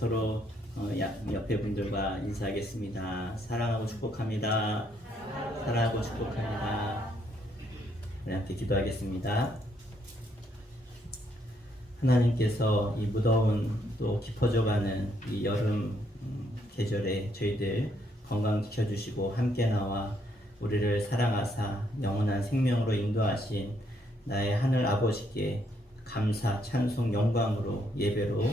서로 옆에 분들과 인사하겠습니다. 사랑하고 축복합니다. 사랑하고 축복합니다. 네, 함께 기도하겠습니다. 하나님께서 이 무더운 또 깊어져가는 이 여름 계절에 저희들 건강 지켜주시고 함께 나와 우리를 사랑하사 영원한 생명으로 인도하신 나의 하늘 아버지께 감사, 찬송, 영광으로 예배로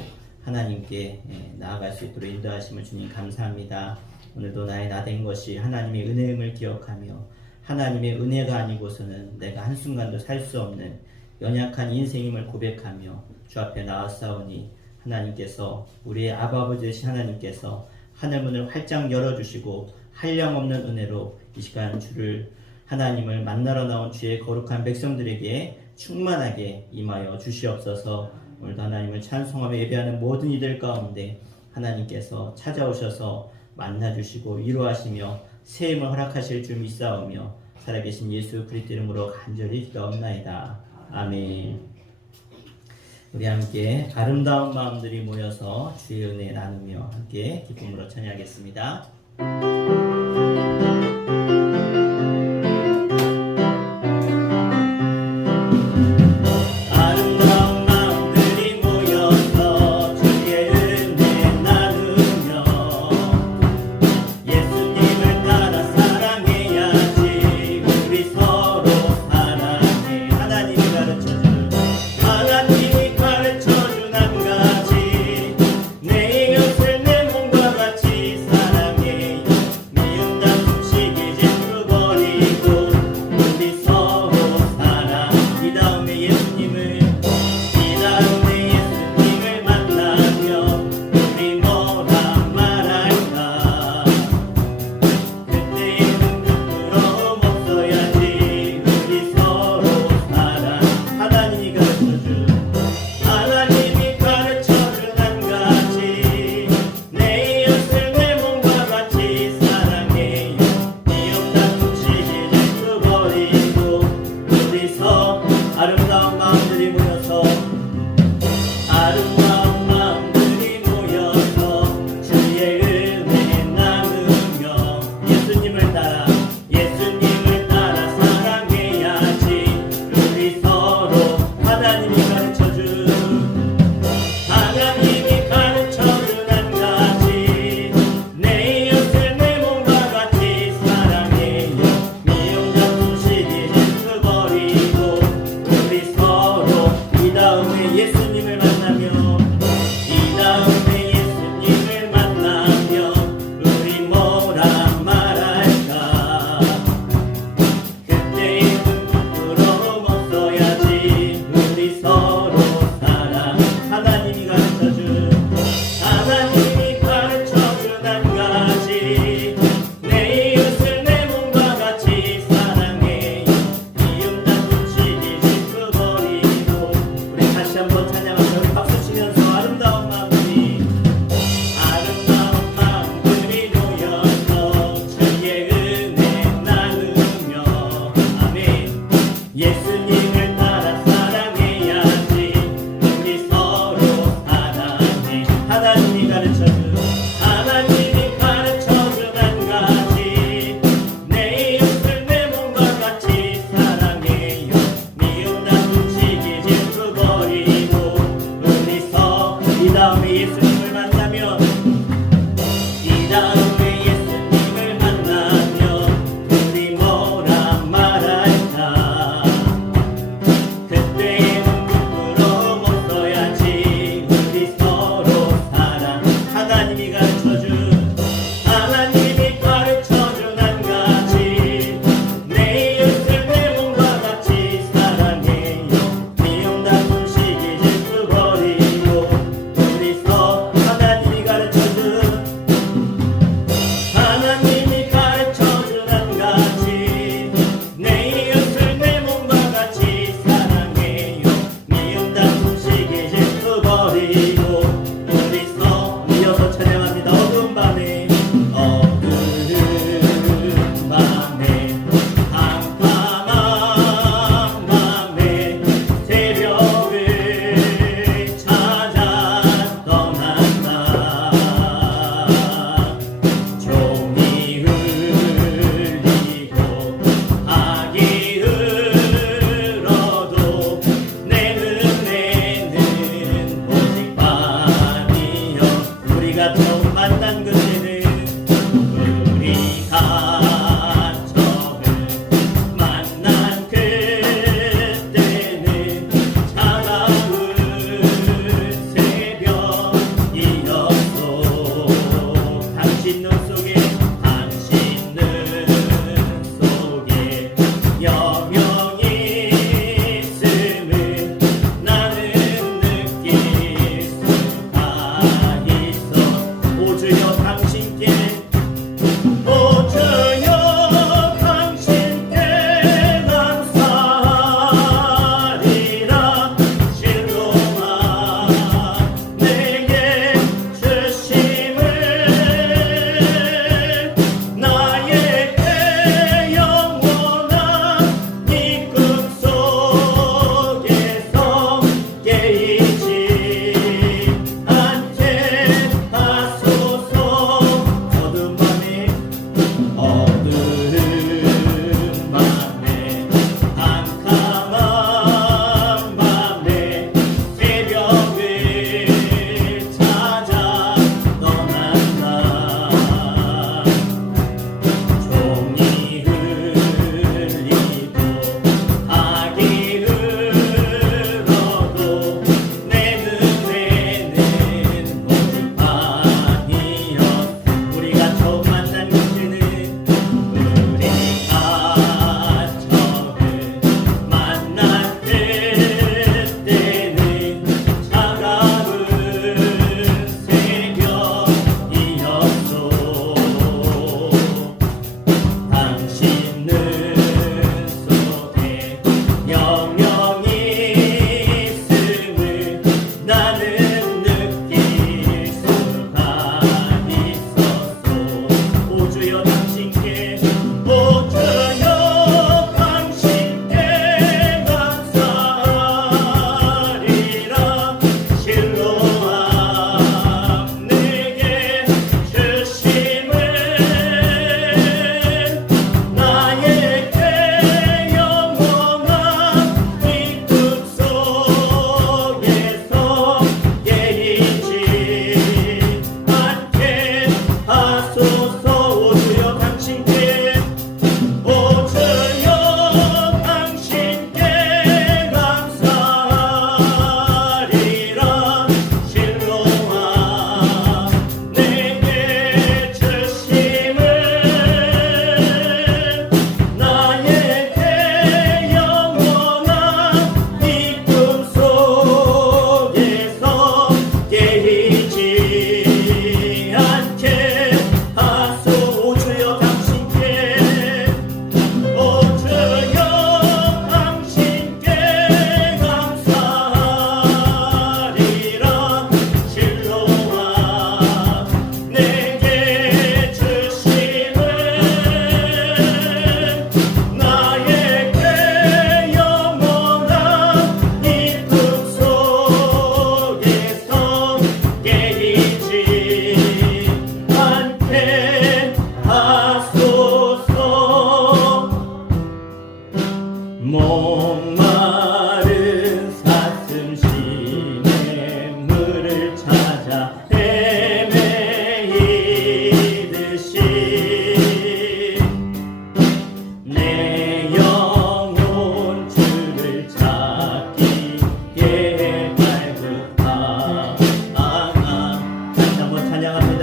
하나님께 나아갈 수 있도록 인도하심을 주님 감사합니다. 오늘도 나의 나된 것이 하나님의 은혜임을 기억하며 하나님의 은혜가 아니고서는 내가 한순간도 살 수 없는 연약한 인생임을 고백하며 주 앞에 나왔사오니 하나님께서 우리의 아버지 되신 하나님께서 하늘문을 활짝 열어주시고 한량없는 은혜로 이 시간 주를 하나님을 만나러 나온 주의 거룩한 백성들에게 충만하게 임하여 주시옵소서. 오늘도 하나님을 찬송하며 예배하는 모든 이들 가운데 하나님께서 찾아오셔서 만나주시고 위로하시며 세임을 허락하실 줄 믿사오며 살아계신 예수 그리스도 이름으로 간절히 기도하옵나이다. 아멘. 우리 함께 아름다운 마음들이 모여서 주의 은혜 나누며 함께 기쁨으로 찬양하겠습니다.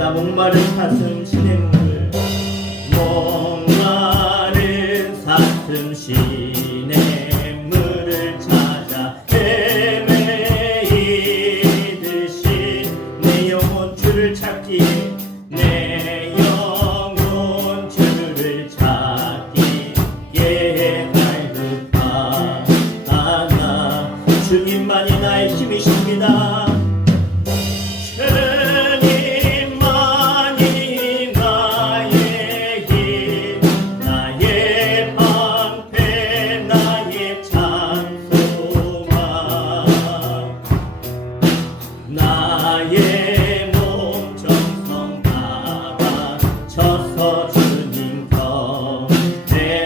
찾아 목마른 사슴 시냇물 목마른 사슴 시냇물을 찾아 헤매이듯이 내 영혼 주를 찾기에 내 영혼 주를 찾기에 갈급하나 주님만이 나의 힘이십니다. 나의 몸 정성 다 바쳐서 주님 곁에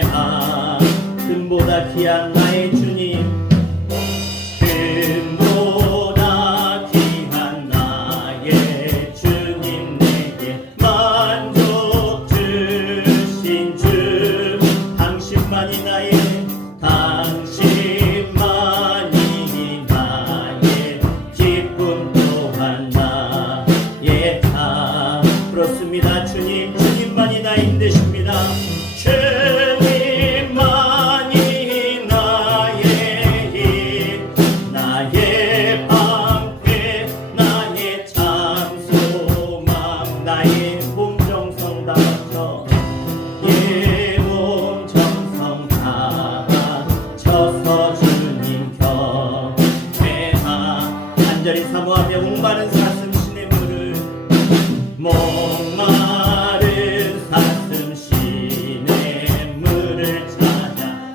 금보다 귀한 나의 주님 금보다 귀한 나의 주님 내게 만족 주신 주 당신만이 나의 그렇습니다. 주님만이 나의 힘 되십니다. 주님만이 나의 힘, 나의 방패, 나의 참 소망, 나의 몸 정성 다 바쳐, 예, 몸 정성 다 바쳐서 주님 곁에 간절히 사모하며 목마른 사슴 시냇물을 목마른 사슴 시냇물을 찾아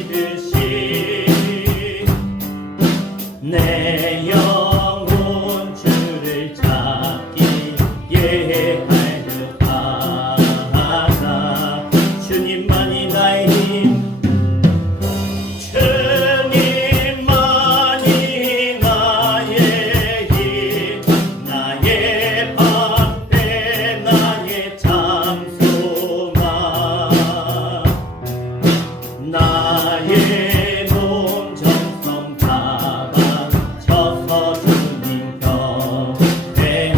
헤매이듯이 내 영혼 주를 찾기에 갈급하다 주님만이 나의 힘 나의 몸 정성 다 바쳐서 주님 곁에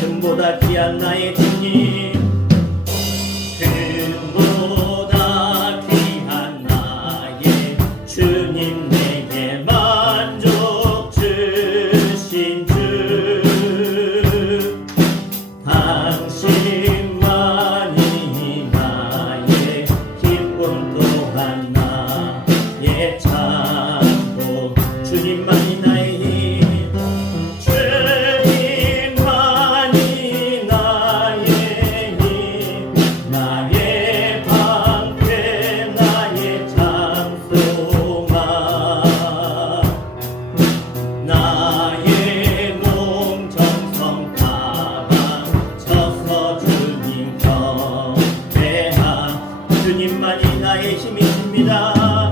금보다 귀한 나의 주님 금보다 귀한 나의 주님 내게 만족 주신 주 당신만이 나의 기쁨 또한 나의 참고 주님만이 나의 힘 주님만이 나의 힘 나의 방패 나의 참 소망 나의 몸 정성 다 바쳐서 주님 곁에 주님만이 나의 힘이십니다.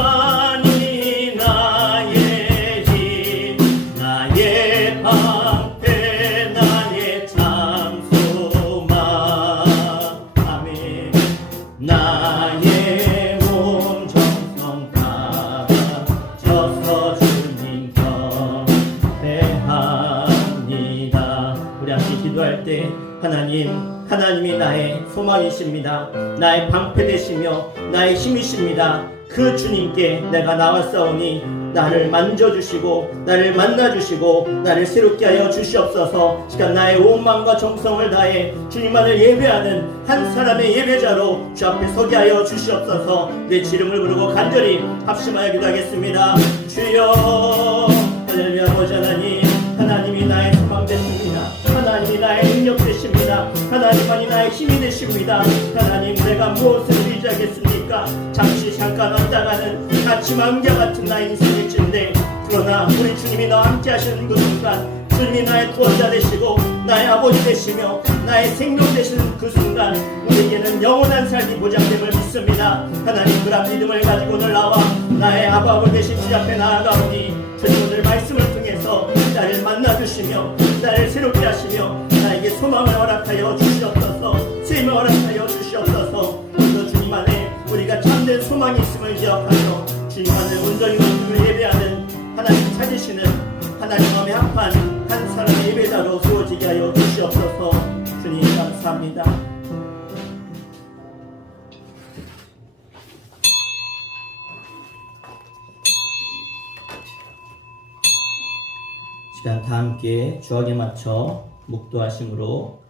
주님만이 나의 힘 나의 방패 나의 참 소망 아멘 나의 몸 정성 다 바쳐서 주님 곁에 합니다. 우리 함께 기도할 때 하나님이 나의 소망이십니다. 나의 방패 되시며 나의 힘이십니다. 그 주님께 내가 나왔사오니 나를 만져주시고 나를 만나주시고 나를 새롭게 하여 주시옵소서. 시간 나의 온 마음과 정성을 다해 주님만을 예배하는 한 사람의 예배자로 주 앞에 서게 하여 주시옵소서. 내 이름을 부르고 간절히 합심하여 기도하겠습니다. 주여 할렐루야. 아버지 하나님 하나님이 나의 소망 되십니다. 하나님이 나의 능력 되십니다. 하나님만이 나의 힘이 되십니다. 하나님 내가 무엇을 의지하겠습니까? 잠깐 왔다가는 아침함과 같은 나의 인생일진데 그러나 우리 주님이 나와 함께 하시는 그 순간 주님이 나의 구원자 되시고 나의 아버지 되시며 나의 생명 되시는 그 순간 우리에게는 영원한 삶이 보장됨을 믿습니다. 하나님 그런 믿음을 가지고 오늘 나와 나의 아버지 되신 주 앞에 나아가오니 주님 오늘 말씀을 통해서 나를 만나주시며 나를 새롭게 하시며 나에게 소망을 허락하여 주시옵소서. 쓰임을 허락하여 주시옵소서. 오늘 주님 안에 우리가 참된 소망이 있음을 기억하며 주님 안에 온전히 주를 예배하는 하나님 찾으시는 하나님 마음에 합한 한 사람의 예배자로 세워지게 하여 주시옵소서. 주님 감사합니다. 시간 다 함께 주악에 맞춰 묵도하심으로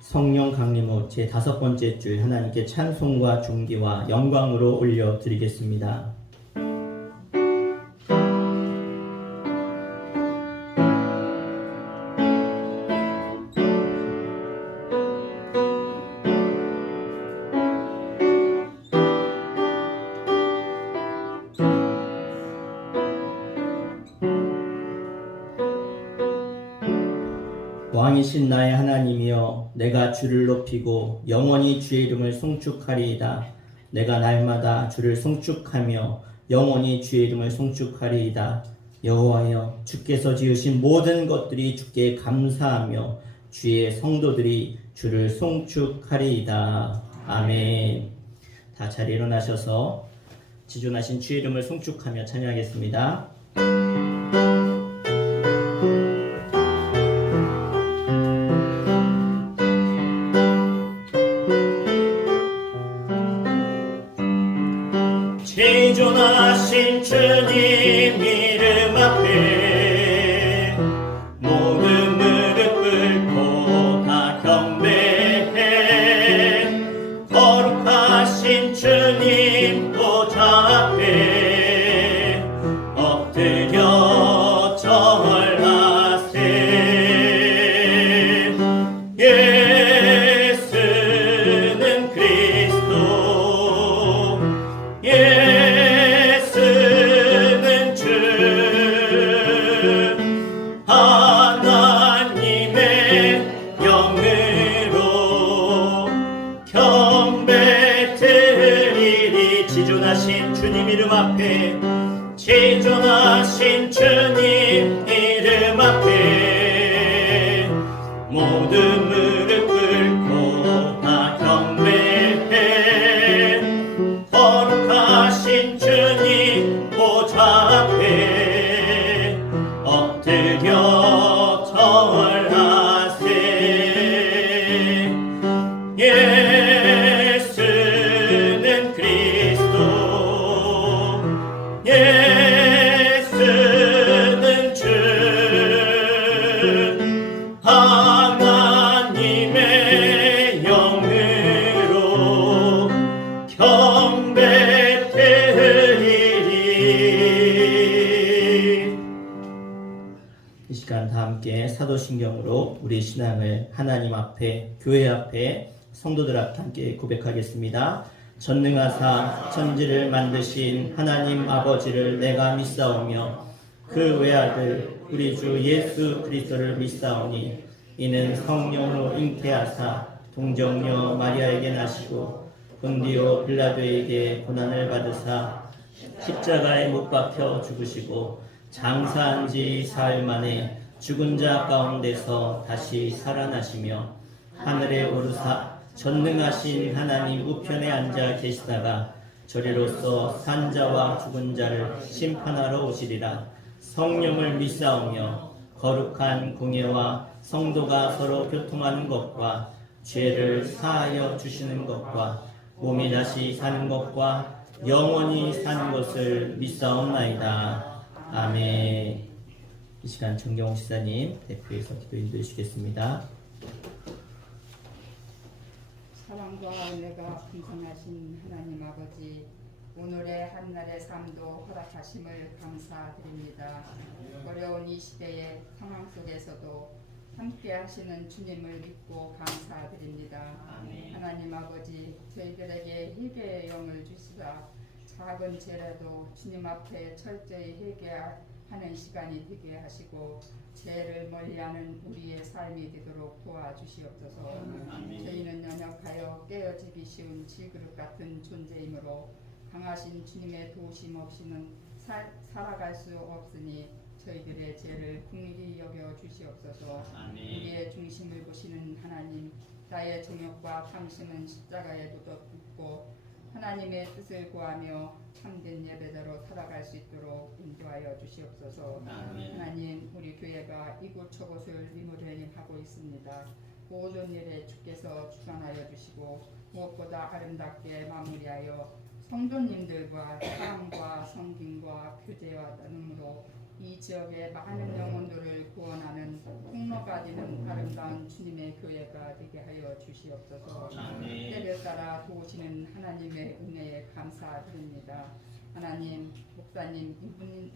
성령 강림후 제 5번째 줄 하나님께 찬송과 존귀와 영광으로 올려드리겠습니다. 왕이신 나의 하나님이여, 내가 주를 높이고 영원히 주의 이름을 송축하리이다. 내가 날마다 주를 송축하며 영원히 주의 이름을 송축하리이다. 여호와여, 주께서 지으신 모든 것들이 주께 감사하며 주의 성도들이 주를 송축하리이다. 아멘. 다 잘 일어나셔서 지존하신 주의 이름을 송축하며 찬양하겠습니다. 지존하신 주님 이름 앞에 모든 무릎 꿇고 다 경배해. 거룩하신 주님 보좌 앞에 엎드려 절하세. 예수는 그리스도, 예수는 주, 하나님의 영으로 경배 드리리. 지존하신 주님 이름 앞에, 지존하신 주님 이름 앞에 모든 무릎 꿇고 다 경배해. 거룩하신 주님 보좌 앞에 엎드려 절하세. 예수는 그리스도, 예수는 주, 하나님의 영으로 경배 드리리. 이 시간 다 함께 사도신경으로 우리 신앙을 하나님 앞에, 교회 앞에, 성도들 앞에 함께 고백하겠습니다. 전능하사 천지를 만드신 하나님 아버지를 내가 믿사오며 그 외아들 우리 주 예수 그리스도를 믿사오니 이는 성령으로 잉태하사 동정녀 마리아에게 나시고 본디오 빌라도에게 고난을 받으사 십자가에 못 박혀 죽으시고 장사한 지 사흘 만에 죽은 자 가운데서 다시 살아나시며 하늘에 오르사 전능하신 하나님 우편에 앉아 계시다가 저리로서 산자와 죽은 자를 심판하러 오시리라. 성령을 믿사오며 거룩한 공예와 성도가 서로 교통하는 것과 죄를 사하여 주시는 것과 몸이 다시 사는 것과 영원히 사는 것을 믿사옵나이다. 아멘. 이 시간 정경호 시사님 대표해서 기도 인도해 주시겠습니다. 사랑과 은혜가 풍성하신 하나님 아버지, 오늘의 한날의 삶도 허락하심을 감사드립니다. 어려운 이 시대의 상황 속에서도 함께 하시는 주님을 믿고 감사드립니다. 하나님 아버지, 저희들에게 회개의 영을 주시사 작은 죄라도 주님 앞에 철저히 회개하는 시간이 되게 하시고 죄를 멀리하는 우리의 삶이 되도록 도와주시옵소서. 저희는 연약하여 깨어지기 쉬운 질그릇 같은 존재이므로 강하신 주님의 도우심 없이는 살아갈 수 없으니 저희들의 죄를 긍휼히 여겨 주시옵소서. 우리의 중심을 보시는 하나님, 나의 정욕과 탐심은 십자가에 묻고 하나님의 뜻을 구하며 참된 예배자로 살아갈 수 있도록 인도하여 주시옵소서. 아멘. 하나님, 우리 교회가 이곳저곳을 리모델링하고 있습니다. 모든 일에 주께서 주관하여 주시고 무엇보다 아름답게 마무리하여 성도님들과 사랑과 성김과 교제와 나눔으로 이 지역의 많은 영혼들을 구원하는 통로가 되는 아름다운 주님의 교회가 되게 하여 주시옵소서. 아멘. 때를 따라 도우시는 하나님의 은혜에 감사드립니다. 하나님, 목사님,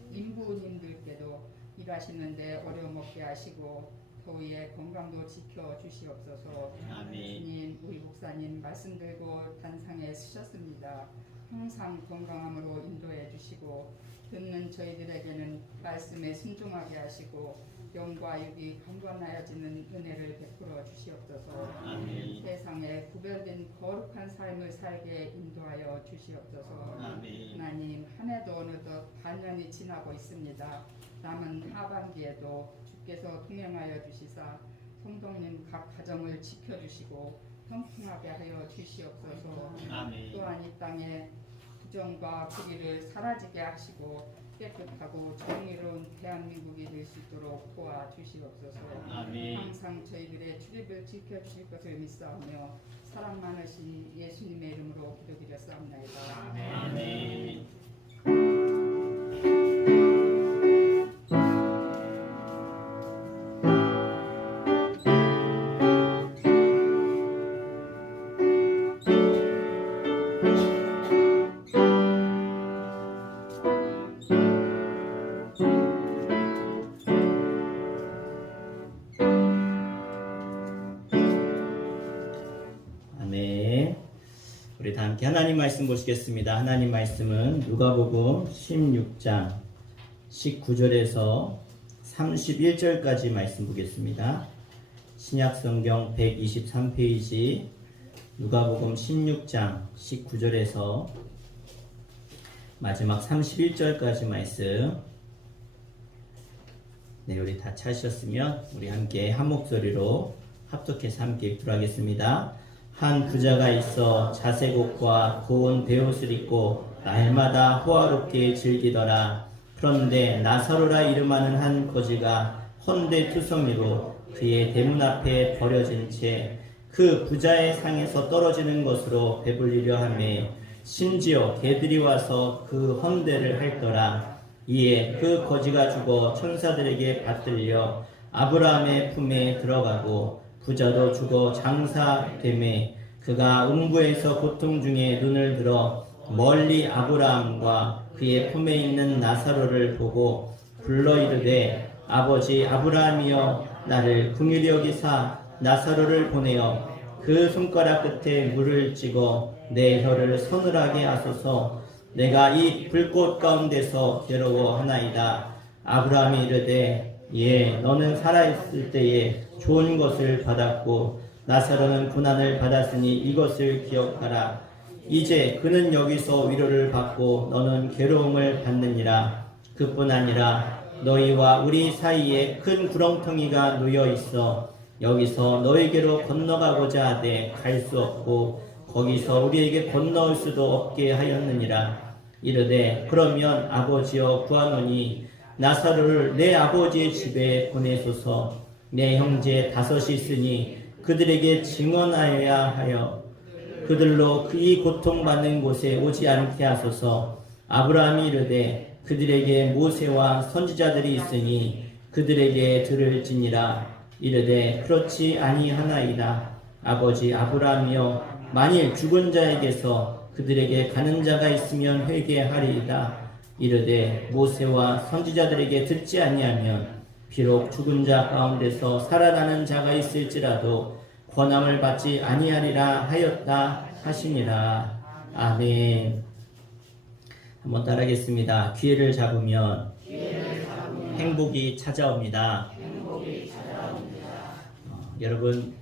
인부님들께도 일하시는데 어려움 없게 하시고 더위에 건강도 지켜 주시옵소서. 아멘. 주님, 우리 목사님 말씀 들고 단상에 서셨습니다. 항상 건강함으로 인도해 주시고 듣는 저희들에게는 말씀에 순종하게 하시고 영과 육이 강건하여지는 은혜를 베풀어 주시옵소서. 아멘. 세상에 구별된 거룩한 삶을 살게 인도하여 주시옵소서. 아멘. 하나님, 한 해도 어느덧 반년이 지나고 있습니다. 남은 하반기에도 주께서 동행하여 주시사 성도님 각 가정을 지켜주시고 평평하게 하여 주시옵소서. 아멘. 또한 이 땅에 부정과 불의를 사라지게 하시고 깨끗하고 정의로운 대한민국이 될 수 있도록 도와주시옵소서. 아멘. 항상 저희들의 출입을 지켜주실 것을 믿사오며 사랑 많으신 예수님의 이름으로 기도드렸사옵나이다. 아멘. 아멘. 우리 다 함께 하나님 말씀 보시겠습니다. 하나님 말씀은 누가복음 16장 19절에서 31절까지 말씀 보겠습니다. 신약성경 123페이지 누가복음 16장 19절에서 마지막 31절까지 말씀. 네, 우리 다 찾으셨으면 우리 함께 한 목소리로 합독해서 함께 읽도록 하겠습니다. 한 부자가 있어 자색 옷과 고운 베옷을 입고 날마다 호화롭게 즐기더라. 그런데 나사로라 이름하는 한 거지가 헌데투성이로 그의 대문 앞에 버려진 채 그 부자의 상에서 떨어지는 것으로 배불리려 하매 심지어 개들이 와서 그 헌데를 핥더라. 이에 그 거지가 죽어 천사들에게 받들려 아브라함의 품에 들어가고 부자도 죽어 장사되매 그가 음부에서 고통 중에 눈을 들어 멀리 아브라함과 그의 품에 있는 나사로를 보고 불러 이르되 아버지 아브라함이여 나를 긍휼히 여기사 나사로를 보내어 그 손가락 끝에 물을 찍어 내 혀를 서늘하게 하소서. 내가 이 불꽃 가운데서 괴로워하나이다. 아브라함이 이르되 예 너는 살아있을 때에 좋은 것을 받았고 나사로는 고난을 받았으니 이것을 기억하라. 이제 그는 여기서 위로를 받고 너는 괴로움을 받느니라. 그뿐 아니라 너희와 우리 사이에 큰 구렁텅이가 놓여 있어 여기서 너희에게로 건너가고자 하되 갈 수 없고 거기서 우리에게 건너올 수도 없게 하였느니라. 이르되 그러면 아버지여 구하노니 나사로를 내 아버지의 집에 보내소서. 내 형제 5이 있으니 그들에게 증언하여야 하여 그들로 이 고통받는 곳에 오지 않게 하소서. 아브라함이 이르되 그들에게 모세와 선지자들이 있으니 그들에게 들을지니라. 이르되 그렇지 아니하나이다. 아버지 아브라함이여 만일 죽은 자에게서 그들에게 가는 자가 있으면 회개하리이다. 이르되 모세와 선지자들에게 듣지 아니하면 비록 죽은 자 가운데서 살아나는 자가 있을지라도 권함을 받지 아니하리라 하였다 하시니라. 아멘. 한번 따라하겠습니다. 기회를 잡으면 행복이 찾아옵니다. 여러분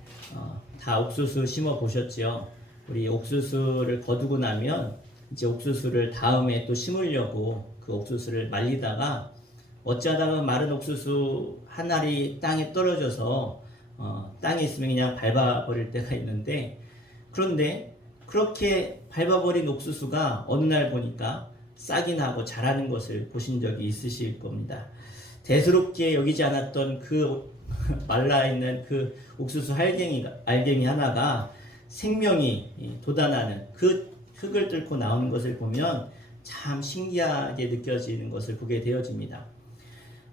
다 옥수수 심어 보셨죠? 우리 옥수수를 거두고 나면 이제 옥수수를 다음에 또 심으려고 그 옥수수를 말리다가 어쩌다가 마른 옥수수 한 알이 땅에 떨어져서 땅에 있으면 그냥 밟아버릴 때가 있는데, 그런데 그렇게 밟아버린 옥수수가 어느 날 보니까 싹이 나고 자라는 것을 보신 적이 있으실 겁니다. 대수롭게 여기지 않았던 그 말라있는 그 옥수수 알갱이 하나가 생명이 돋아나는 그 흙을 뚫고 나오는 것을 보면 참 신기하게 느껴지는 것을 보게 되어집니다.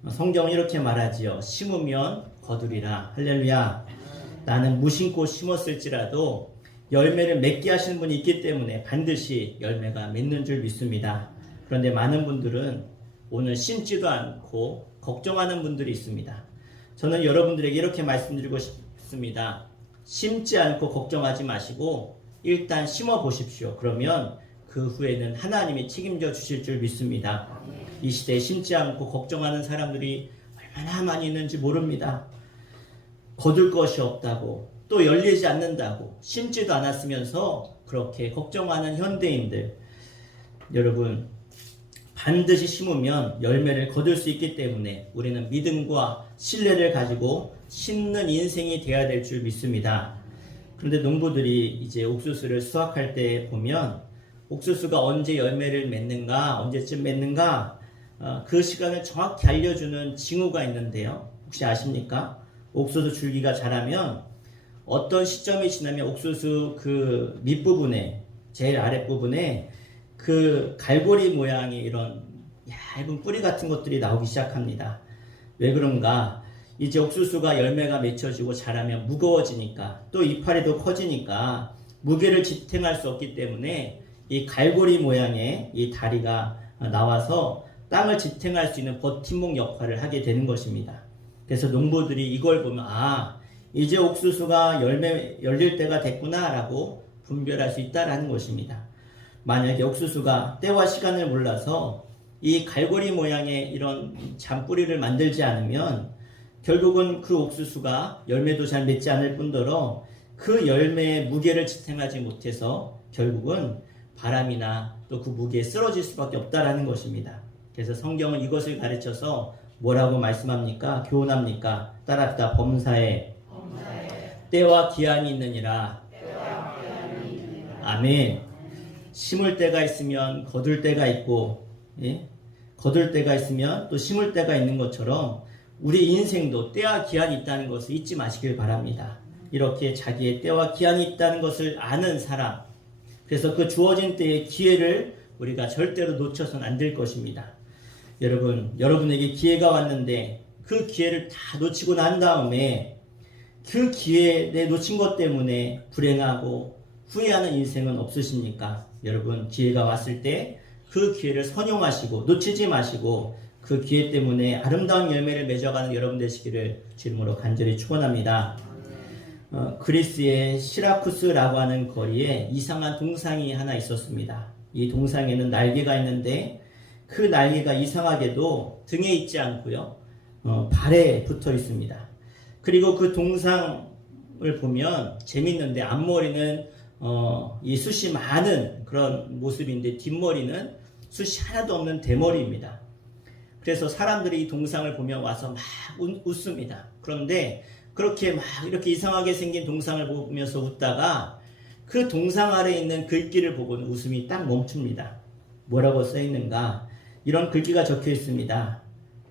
성경은 이렇게 말하지요. 심으면 거두리라. 할렐루야. 나는 무심코 심었을지라도 열매를 맺게 하시는 분이 있기 때문에 반드시 열매가 맺는 줄 믿습니다. 그런데 많은 분들은 오늘 심지도 않고 걱정하는 분들이 있습니다. 저는 여러분들에게 이렇게 말씀드리고 싶습니다. 심지 않고 걱정하지 마시고 일단 심어 보십시오. 그러면 그 후에는 하나님이 책임져 주실 줄 믿습니다. 이 시대에 심지 않고 걱정하는 사람들이 얼마나 많이 있는지 모릅니다. 거둘 것이 없다고, 또 열리지 않는다고, 심지도 않았으면서 그렇게 걱정하는 현대인들, 여러분 반드시 심으면 열매를 거둘 수 있기 때문에 우리는 믿음과 신뢰를 가지고 심는 인생이 되어야 될 줄 믿습니다. 그런데 농부들이 이제 옥수수를 수확할 때 보면 옥수수가 언제 열매를 맺는가, 언제쯤 맺는가, 그 시간을 정확히 알려주는 징후가 있는데요. 혹시 아십니까? 옥수수 줄기가 자라면 어떤 시점이 지나면 옥수수 그 밑부분에, 제일 아랫부분에 그 갈고리 모양의 이런 얇은 뿌리 같은 것들이 나오기 시작합니다. 왜 그런가? 이제 옥수수가 열매가 맺혀지고 자라면 무거워지니까, 또 이파리도 커지니까 무게를 지탱할 수 없기 때문에 이 갈고리 모양의 이 다리가 나와서 땅을 지탱할 수 있는 버팀목 역할을 하게 되는 것입니다. 그래서 농부들이 이걸 보면 이제 옥수수가 열릴 때가 됐구나 라고 분별할 수 있다라는 것입니다. 만약에 옥수수가 때와 시간을 몰라서 이 갈고리 모양의 이런 잔뿌리를 만들지 않으면 결국은 그 옥수수가 열매도 잘 맺지 않을 뿐더러 그 열매의 무게를 지탱하지 못해서 결국은 바람이나 또 그 무게에 쓰러질 수밖에 없다라는 것입니다. 그래서 성경은 이것을 가르쳐서 뭐라고 말씀합니까? 교훈합니까? 따랐다. 범사에 때와 기한이 있느니라. 아멘. 심을 때가 있으면 거둘 때가 있고, 거둘 때가 있으면 또 심을 때가 있는 것처럼 우리 인생도 때와 기한이 있다는 것을 잊지 마시길 바랍니다. 이렇게 자기의 때와 기한이 있다는 것을 아는 사람, 그래서 그 주어진 때의 기회를 우리가 절대로 놓쳐서는 안 될 것입니다. 여러분에게 기회가 왔는데 그 기회를 다 놓치고 난 다음에 그 기회에 놓친 것 때문에 불행하고 후회하는 인생은 없으십니까? 여러분, 기회가 왔을 때 그 기회를 선용하시고 놓치지 마시고 그 기회 때문에 아름다운 열매를 맺어가는 여러분 되시기를 주님으로 간절히 축원합니다. 그리스의 시라쿠스라고 하는 거리에 이상한 동상이 하나 있었습니다. 이 동상에는 날개가 있는데 그 날개가 이상하게도 등에 있지 않고요, 발에 붙어 있습니다. 그리고 그 동상을 보면 재밌는데 앞머리는 이 숱이 많은 그런 모습인데 뒷머리는 숱이 하나도 없는 대머리입니다. 그래서 사람들이 이 동상을 보면 와서 막 웃습니다. 그런데 그렇게 막 이렇게 이상하게 생긴 동상을 보면서 웃다가 그 동상 아래에 있는 글귀를 보고는 웃음이 딱 멈춥니다. 뭐라고 써 있는가? 이런 글귀가 적혀 있습니다.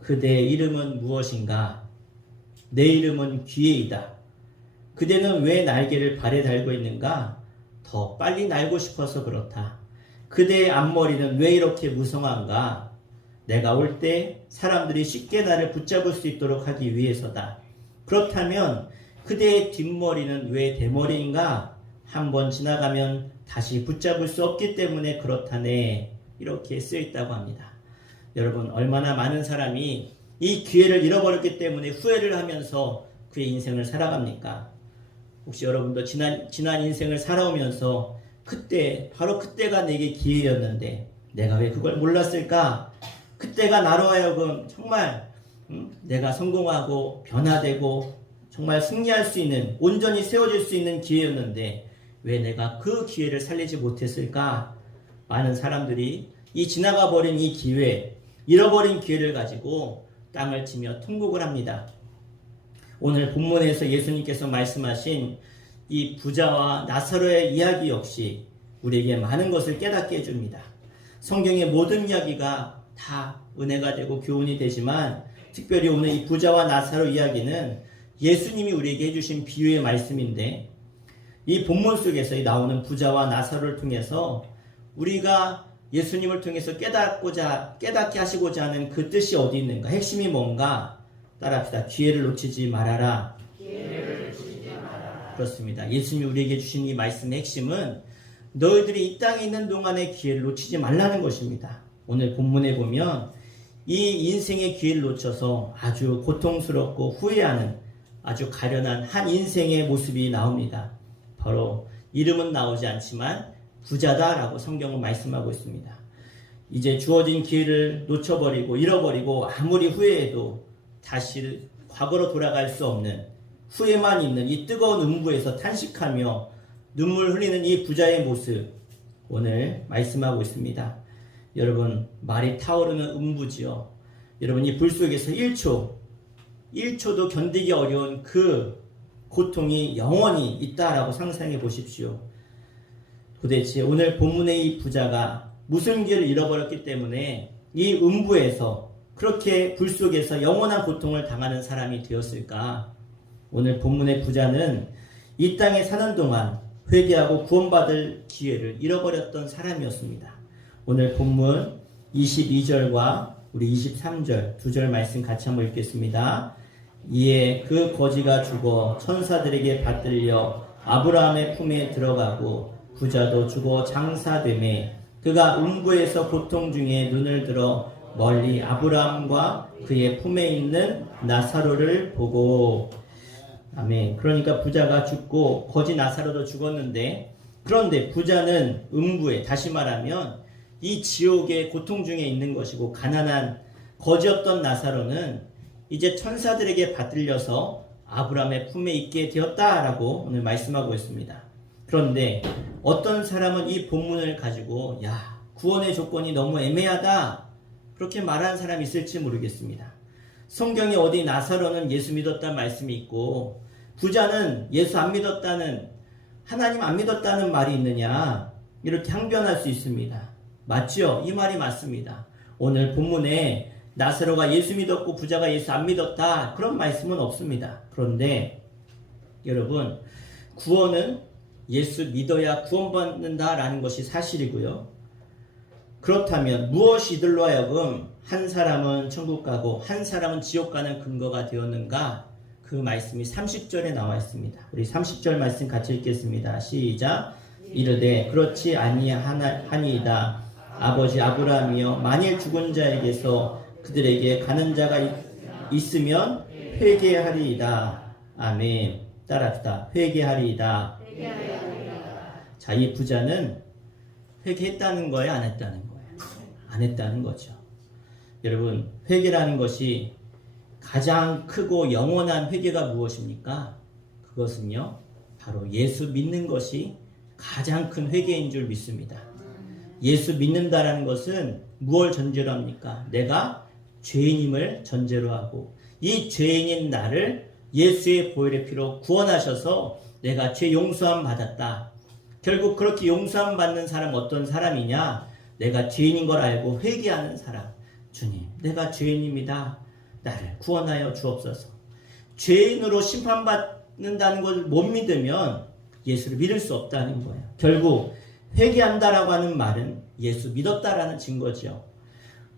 그대의 이름은 무엇인가? 내 이름은 귀에이다. 그대는 왜 날개를 발에 달고 있는가? 더 빨리 날고 싶어서 그렇다. 그대의 앞머리는 왜 이렇게 무성한가? 내가 올 때 사람들이 쉽게 나를 붙잡을 수 있도록 하기 위해서다. 그렇다면 그대의 뒷머리는 왜 대머리인가? 한번 지나가면 다시 붙잡을 수 없기 때문에 그렇다네. 이렇게 쓰여 있다고 합니다. 여러분, 얼마나 많은 사람이 이 기회를 잃어버렸기 때문에 후회를 하면서 그의 인생을 살아갑니까? 혹시 여러분도 지난 인생을 살아오면서 바로 그때가 내게 기회였는데 내가 왜 그걸 몰랐을까? 그때가 나로 하여금 정말 내가 성공하고 변화되고 정말 승리할 수 있는, 온전히 세워질 수 있는 기회였는데 왜 내가 그 기회를 살리지 못했을까? 많은 사람들이 이 지나가 버린 이 기회, 잃어버린 기회를 가지고 땅을 치며 통곡을 합니다. 오늘 본문에서 예수님께서 말씀하신 이 부자와 나사로의 이야기 역시 우리에게 많은 것을 깨닫게 해줍니다. 성경의 모든 이야기가 다 은혜가 되고 교훈이 되지만 특별히 오늘 이 부자와 나사로 이야기는 예수님이 우리에게 해주신 비유의 말씀인데 이 본문 속에서 나오는 부자와 나사로를 통해서 우리가 예수님을 통해서 깨닫게 하시고자 하는 그 뜻이 어디 있는가? 핵심이 뭔가? 따라합시다. 기회를 놓치지 말아라. 그렇습니다. 예수님이 우리에게 주신 이 말씀의 핵심은 너희들이 이 땅에 있는 동안의 기회를 놓치지 말라는 것입니다. 오늘 본문에 보면 이 인생의 기회를 놓쳐서 아주 고통스럽고 후회하는 아주 가련한 한 인생의 모습이 나옵니다. 바로 이름은 나오지 않지만 부자다라고 성경은 말씀하고 있습니다. 이제 주어진 기회를 놓쳐버리고 잃어버리고 아무리 후회해도 다시 과거로 돌아갈 수 없는 후회만 있는 이 뜨거운 음부에서 탄식하며 눈물 흘리는 이 부자의 모습 오늘 말씀하고 있습니다. 여러분 말이 타오르는 음부지요. 여러분 이 불 속에서 1초도 견디기 어려운 그 고통이 영원히 있다라고 상상해 보십시오. 도대체 오늘 본문의 이 부자가 무슨 기회를 잃어버렸기 때문에 이 음부에서 그렇게 불 속에서 영원한 고통을 당하는 사람이 되었을까? 오늘 본문의 부자는 이 땅에 사는 동안 회개하고 구원받을 기회를 잃어버렸던 사람이었습니다. 오늘 본문 22절과 우리 23절 두 절 말씀 같이 한번 읽겠습니다. 이에 그 거지가 죽어 천사들에게 받들려 아브라함의 품에 들어가고 부자도 죽어 장사되매 그가 음부에서 고통 중에 눈을 들어 멀리 아브라함과 그의 품에 있는 나사로를 보고 아멘. 그러니까 부자가 죽고 거지 나사로도 죽었는데 그런데 부자는 음부에 다시 말하면 이 지옥의 고통 중에 있는 것이고 가난한 거지였던 나사로는 이제 천사들에게 받들려서 아브라함의 품에 있게 되었다라고 오늘 말씀하고 있습니다. 그런데 어떤 사람은 이 본문을 가지고 구원의 조건이 너무 애매하다 그렇게 말하는 사람이 있을지 모르겠습니다. 성경에 어디 나사로는 예수 믿었다는 말씀이 있고 부자는 예수 안 믿었다는 하나님 안 믿었다는 말이 있느냐 이렇게 항변할 수 있습니다. 맞죠? 이 말이 맞습니다. 오늘 본문에 나사로가 예수 믿었고 부자가 예수 안 믿었다 그런 말씀은 없습니다. 그런데 여러분 구원은 예수 믿어야 구원받는다라는 것이 사실이고요. 그렇다면 무엇이 이들로 하여금 한 사람은 천국 가고 한 사람은 지옥 가는 근거가 되었는가? 그 말씀이 30절에 나와 있습니다. 우리 30절 말씀 같이 읽겠습니다. 시작. 이르되 그렇지 아니하니이다. 아버지 아브라함이여 만일 죽은 자에게서 그들에게 가는 자가 있으면 회개하리이다. 아멘. 따라합시다. 회개하리이다. 자, 이 부자는 회개했다는 거예요? 안 했다는 거예요? 안 했다는 거죠. 여러분 회개라는 것이 가장 크고 영원한 회개가 무엇입니까? 그것은요 바로 예수 믿는 것이 가장 큰 회개인 줄 믿습니다. 예수 믿는다라는 것은 무엇을 전제로 합니까? 내가 죄인임을 전제로 하고 이 죄인인 나를 예수의 보혈의 피로 구원하셔서 내가 죄 용서함 받았다. 결국 그렇게 용서함 받는 사람 어떤 사람이냐? 내가 죄인인 걸 알고 회개하는 사람. 주님, 내가 죄인입니다. 나를 구원하여 주옵소서. 죄인으로 심판받는다는 걸 못 믿으면 예수를 믿을 수 없다는 거예요. 결국 회개한다라고 하는 말은 예수 믿었다라는 증거죠.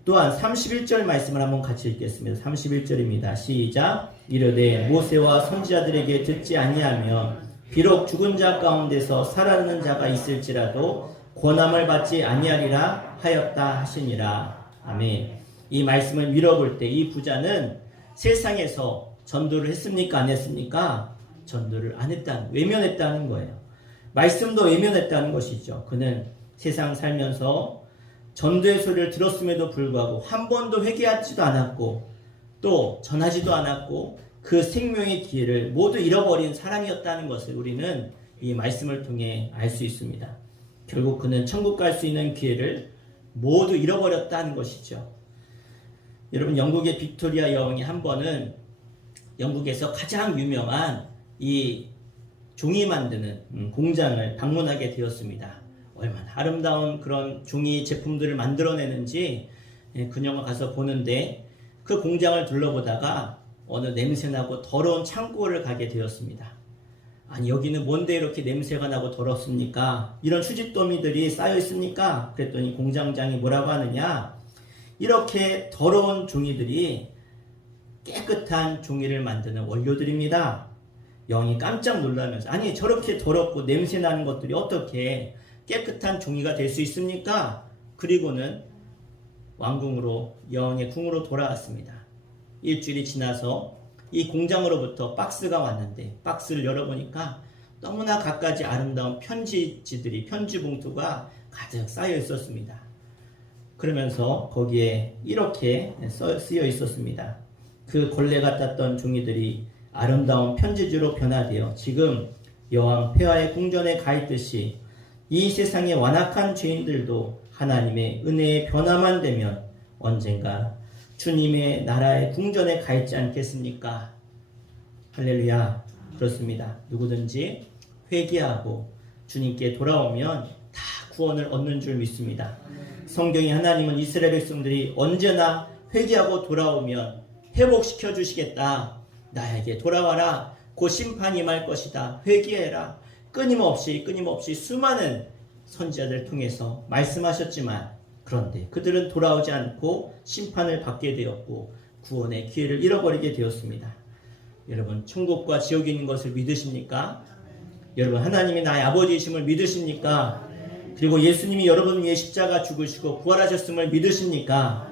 또한 31절 말씀을 한번 같이 읽겠습니다. 31절입니다. 시작. 이르되 모세와 선지자들에게 듣지 아니하면 비록 죽은 자 가운데서 살아나는 자가 있을지라도 권함을 받지 아니하리라 하였다 하시니라. 아멘. 이 말씀을 밀어볼 때 이 부자는 세상에서 전도를 했습니까? 안 했습니까? 전도를 안 했다는, 외면했다는 거예요. 말씀도 외면했다는 것이죠. 그는 세상 살면서 전도의 소리를 들었음에도 불구하고 한 번도 회개하지도 않았고 또 전하지도 않았고 그 생명의 기회를 모두 잃어버린 사람이었다는 것을 우리는 이 말씀을 통해 알 수 있습니다. 결국 그는 천국 갈 수 있는 기회를 모두 잃어버렸다는 것이죠. 여러분 영국의 빅토리아 여왕이 한 번은 영국에서 가장 유명한 이 종이 만드는 공장을 방문하게 되었습니다. 얼마나 아름다운 그런 종이 제품들을 만들어내는지 그녀가 가서 보는데 그 공장을 둘러보다가 어느 냄새나고 더러운 창고를 가게 되었습니다. 아니 여기는 뭔데 이렇게 냄새가 나고 더럽습니까? 이런 휴지더미들이 쌓여 있습니까? 그랬더니 공장장이 뭐라고 하느냐? 이렇게 더러운 종이들이 깨끗한 종이를 만드는 원료들입니다. 영이 깜짝 놀라면서 아니 저렇게 더럽고 냄새나는 것들이 어떻게 깨끗한 종이가 될 수 있습니까? 그리고는 왕궁으로 여왕의 궁으로 돌아왔습니다. 일주일이 지나서 이 공장으로부터 박스가 왔는데 박스를 열어보니까 너무나 갖가지 아름다운 편지지들이 편지 봉투가 가득 쌓여 있었습니다. 그러면서 거기에 이렇게 쓰여 있었습니다. 그 걸레 같았던 종이들이 아름다운 편지지로 변화되어 지금 여왕 폐하의 궁전에 가 있듯이 이 세상의 완악한 죄인들도 하나님의 은혜의 변화만 되면 언젠가 주님의 나라의 궁전에 가 있지 않겠습니까? 할렐루야. 그렇습니다. 누구든지 회개하고 주님께 돌아오면 다 구원을 얻는 줄 믿습니다. 성경이 하나님은 이스라엘 백성들이 언제나 회개하고 돌아오면 회복시켜 주시겠다. 나에게 돌아와라. 곧 심판이 임할 것이다. 회개해라. 끊임없이 수많은 선지자들 통해서 말씀하셨지만 그런데 그들은 돌아오지 않고 심판을 받게 되었고 구원의 기회를 잃어버리게 되었습니다. 여러분 천국과 지옥이 있는 것을 믿으십니까? 여러분 하나님이 나의 아버지이심을 믿으십니까? 그리고 예수님이 여러분 위해 십자가 죽으시고 부활하셨음을 믿으십니까?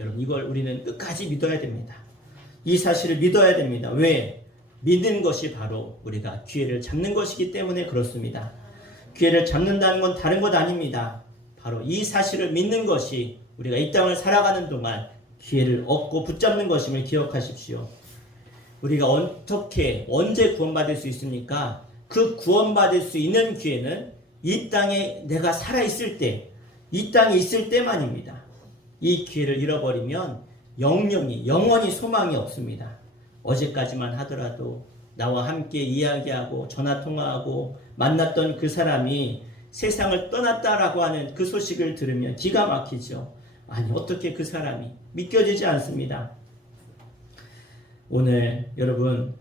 여러분 이걸 우리는 끝까지 믿어야 됩니다. 이 사실을 믿어야 됩니다. 왜? 믿는 것이 바로 우리가 기회를 잡는 것이기 때문에 그렇습니다. 기회를 잡는다는 건 다른 것 아닙니다. 바로 이 사실을 믿는 것이 우리가 이 땅을 살아가는 동안 기회를 얻고 붙잡는 것임을 기억하십시오. 우리가 어떻게 언제 구원받을 수 있습니까? 그 구원받을 수 있는 기회는 이 땅에 내가 살아있을 때, 이 땅에 있을 때만입니다. 이 기회를 잃어버리면 영원히 소망이 없습니다. 어제까지만 하더라도 나와 함께 이야기하고 전화통화하고 만났던 그 사람이 세상을 떠났다라고 하는 그 소식을 들으면 기가 막히죠. 아니 어떻게 그 사람이 믿겨지지 않습니다. 오늘 여러분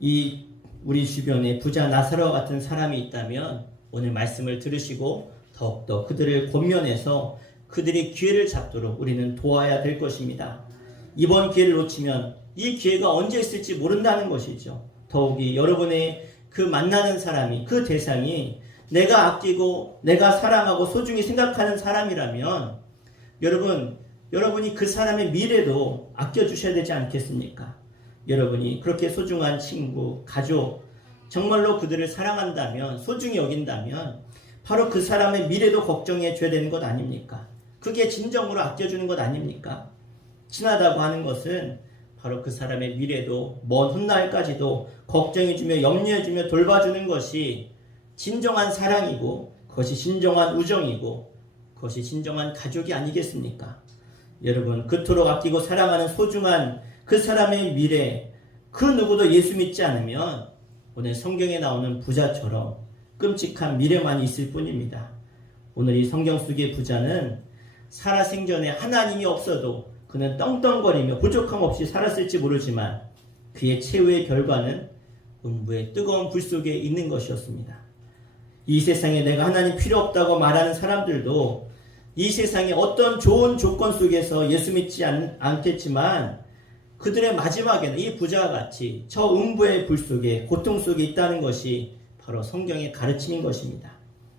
이 우리 주변에 부자 나사로와 같은 사람이 있다면 오늘 말씀을 들으시고 더욱더 그들을 권면해서 그들이 기회를 잡도록 우리는 도와야 될 것입니다. 이번 기회를 놓치면 이 기회가 언제 있을지 모른다는 것이죠. 더욱이 여러분의 그 만나는 사람이 그 대상이 내가 아끼고 내가 사랑하고 소중히 생각하는 사람이라면 여러분이 그 사람의 미래도 아껴주셔야 되지 않겠습니까? 여러분이 그렇게 소중한 친구, 가족 정말로 그들을 사랑한다면 소중히 여긴다면 바로 그 사람의 미래도 걱정해 줘야 되는 것 아닙니까? 그게 진정으로 아껴주는 것 아닙니까? 친하다고 하는 것은 바로 그 사람의 미래도 먼 훗날까지도 걱정해주며 염려해주며 돌봐주는 것이 진정한 사랑이고 그것이 진정한 우정이고 그것이 진정한 가족이 아니겠습니까? 여러분 그토록 아끼고 사랑하는 소중한 그 사람의 미래 그 누구도 예수 믿지 않으면 오늘 성경에 나오는 부자처럼 끔찍한 미래만 있을 뿐입니다. 오늘 이 성경 속의 부자는 살아생전에 하나님이 없어도 그는 떵떵거리며 부족함 없이 살았을지 모르지만 그의 최후의 결과는 음부의 뜨거운 불 속에 있는 것이었습니다. 이 세상에 내가 하나님 필요 없다고 말하는 사람들도 이 세상에 어떤 좋은 조건 속에서 예수 믿지 않겠지만 그들의 마지막에는 이 부자와 같이 저 음부의 불 속에 고통 속에 있다는 것이 바로 성경의 가르침인 것입니다.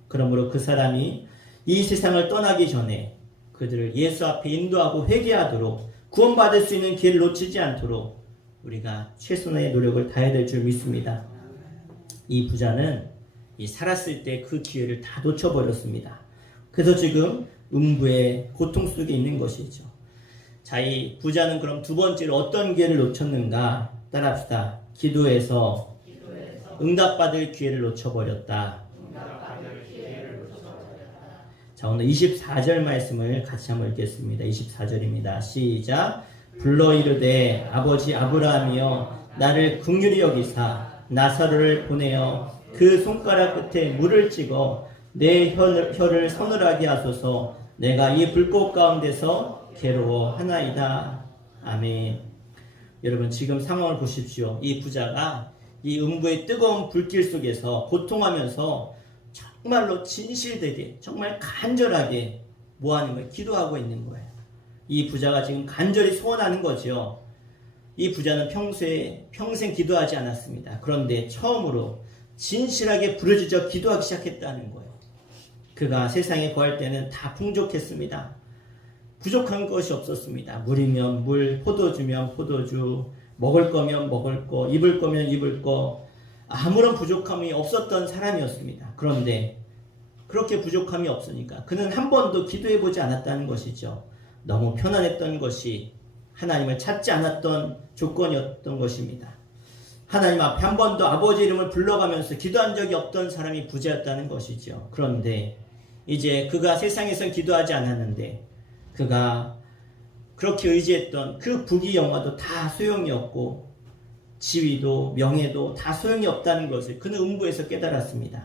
그러므로 그 사람이 이 세상을 떠나기 전에 그들을 예수 앞에 인도하고 회개하도록 구원받을 수 있는 기회를 놓치지 않도록 우리가 최선의 노력을 다해야 될 줄 믿습니다. 이 부자는 이 살았을 때 그 기회를 다 놓쳐버렸습니다. 그래서 지금 음부의 고통 속에 있는 것이죠. 자, 이 부자는 그럼 두 번째로 어떤 기회를 놓쳤는가? 따라합시다. 기도해서 응답받을 기회를 놓쳐버렸다. 자, 오늘 24절 말씀을 같이 한번 읽겠습니다. 24절입니다. 시작. 불러 이르되 아버지 아브라함이여 나를 긍휼히 여기사 나사로를 보내어 그 손가락 끝에 물을 찍어 내 혀를 서늘하게 하소서. 내가 이 불꽃 가운데서 괴로워하나이다. 아멘. 여러분 지금 상황을 보십시오. 이 부자가 이 음부의 뜨거운 불길 속에서 고통하면서 정말로 진실되게 정말 간절하게 뭐하는 거예요? 기도하고 있는 거예요. 이 부자가 지금 간절히 소원하는 거죠. 이 부자는 평생 기도하지 않았습니다. 그런데 처음으로 진실하게 부르짖어 기도하기 시작했다는 거예요. 그가 세상에 거할 때는 다 풍족했습니다. 부족한 것이 없었습니다. 물이면 물, 포도주면 포도주, 먹을 거면 먹을 거, 입을 거면 입을 거, 아무런 부족함이 없었던 사람이었습니다. 그런데 그렇게 부족함이 없으니까 그는 한 번도 기도해보지 않았다는 것이죠. 너무 편안했던 것이 하나님을 찾지 않았던 조건이었던 것입니다. 하나님 앞에 한 번도 아버지 이름을 불러가면서 기도한 적이 없던 사람이 부자였다는 것이죠. 그런데 이제 그가 세상에선 기도하지 않았는데 그가 그렇게 의지했던 그 부귀영화도 다 소용이 없고 지위도 명예도 다 소용이 없다는 것을 그는 음부에서 깨달았습니다.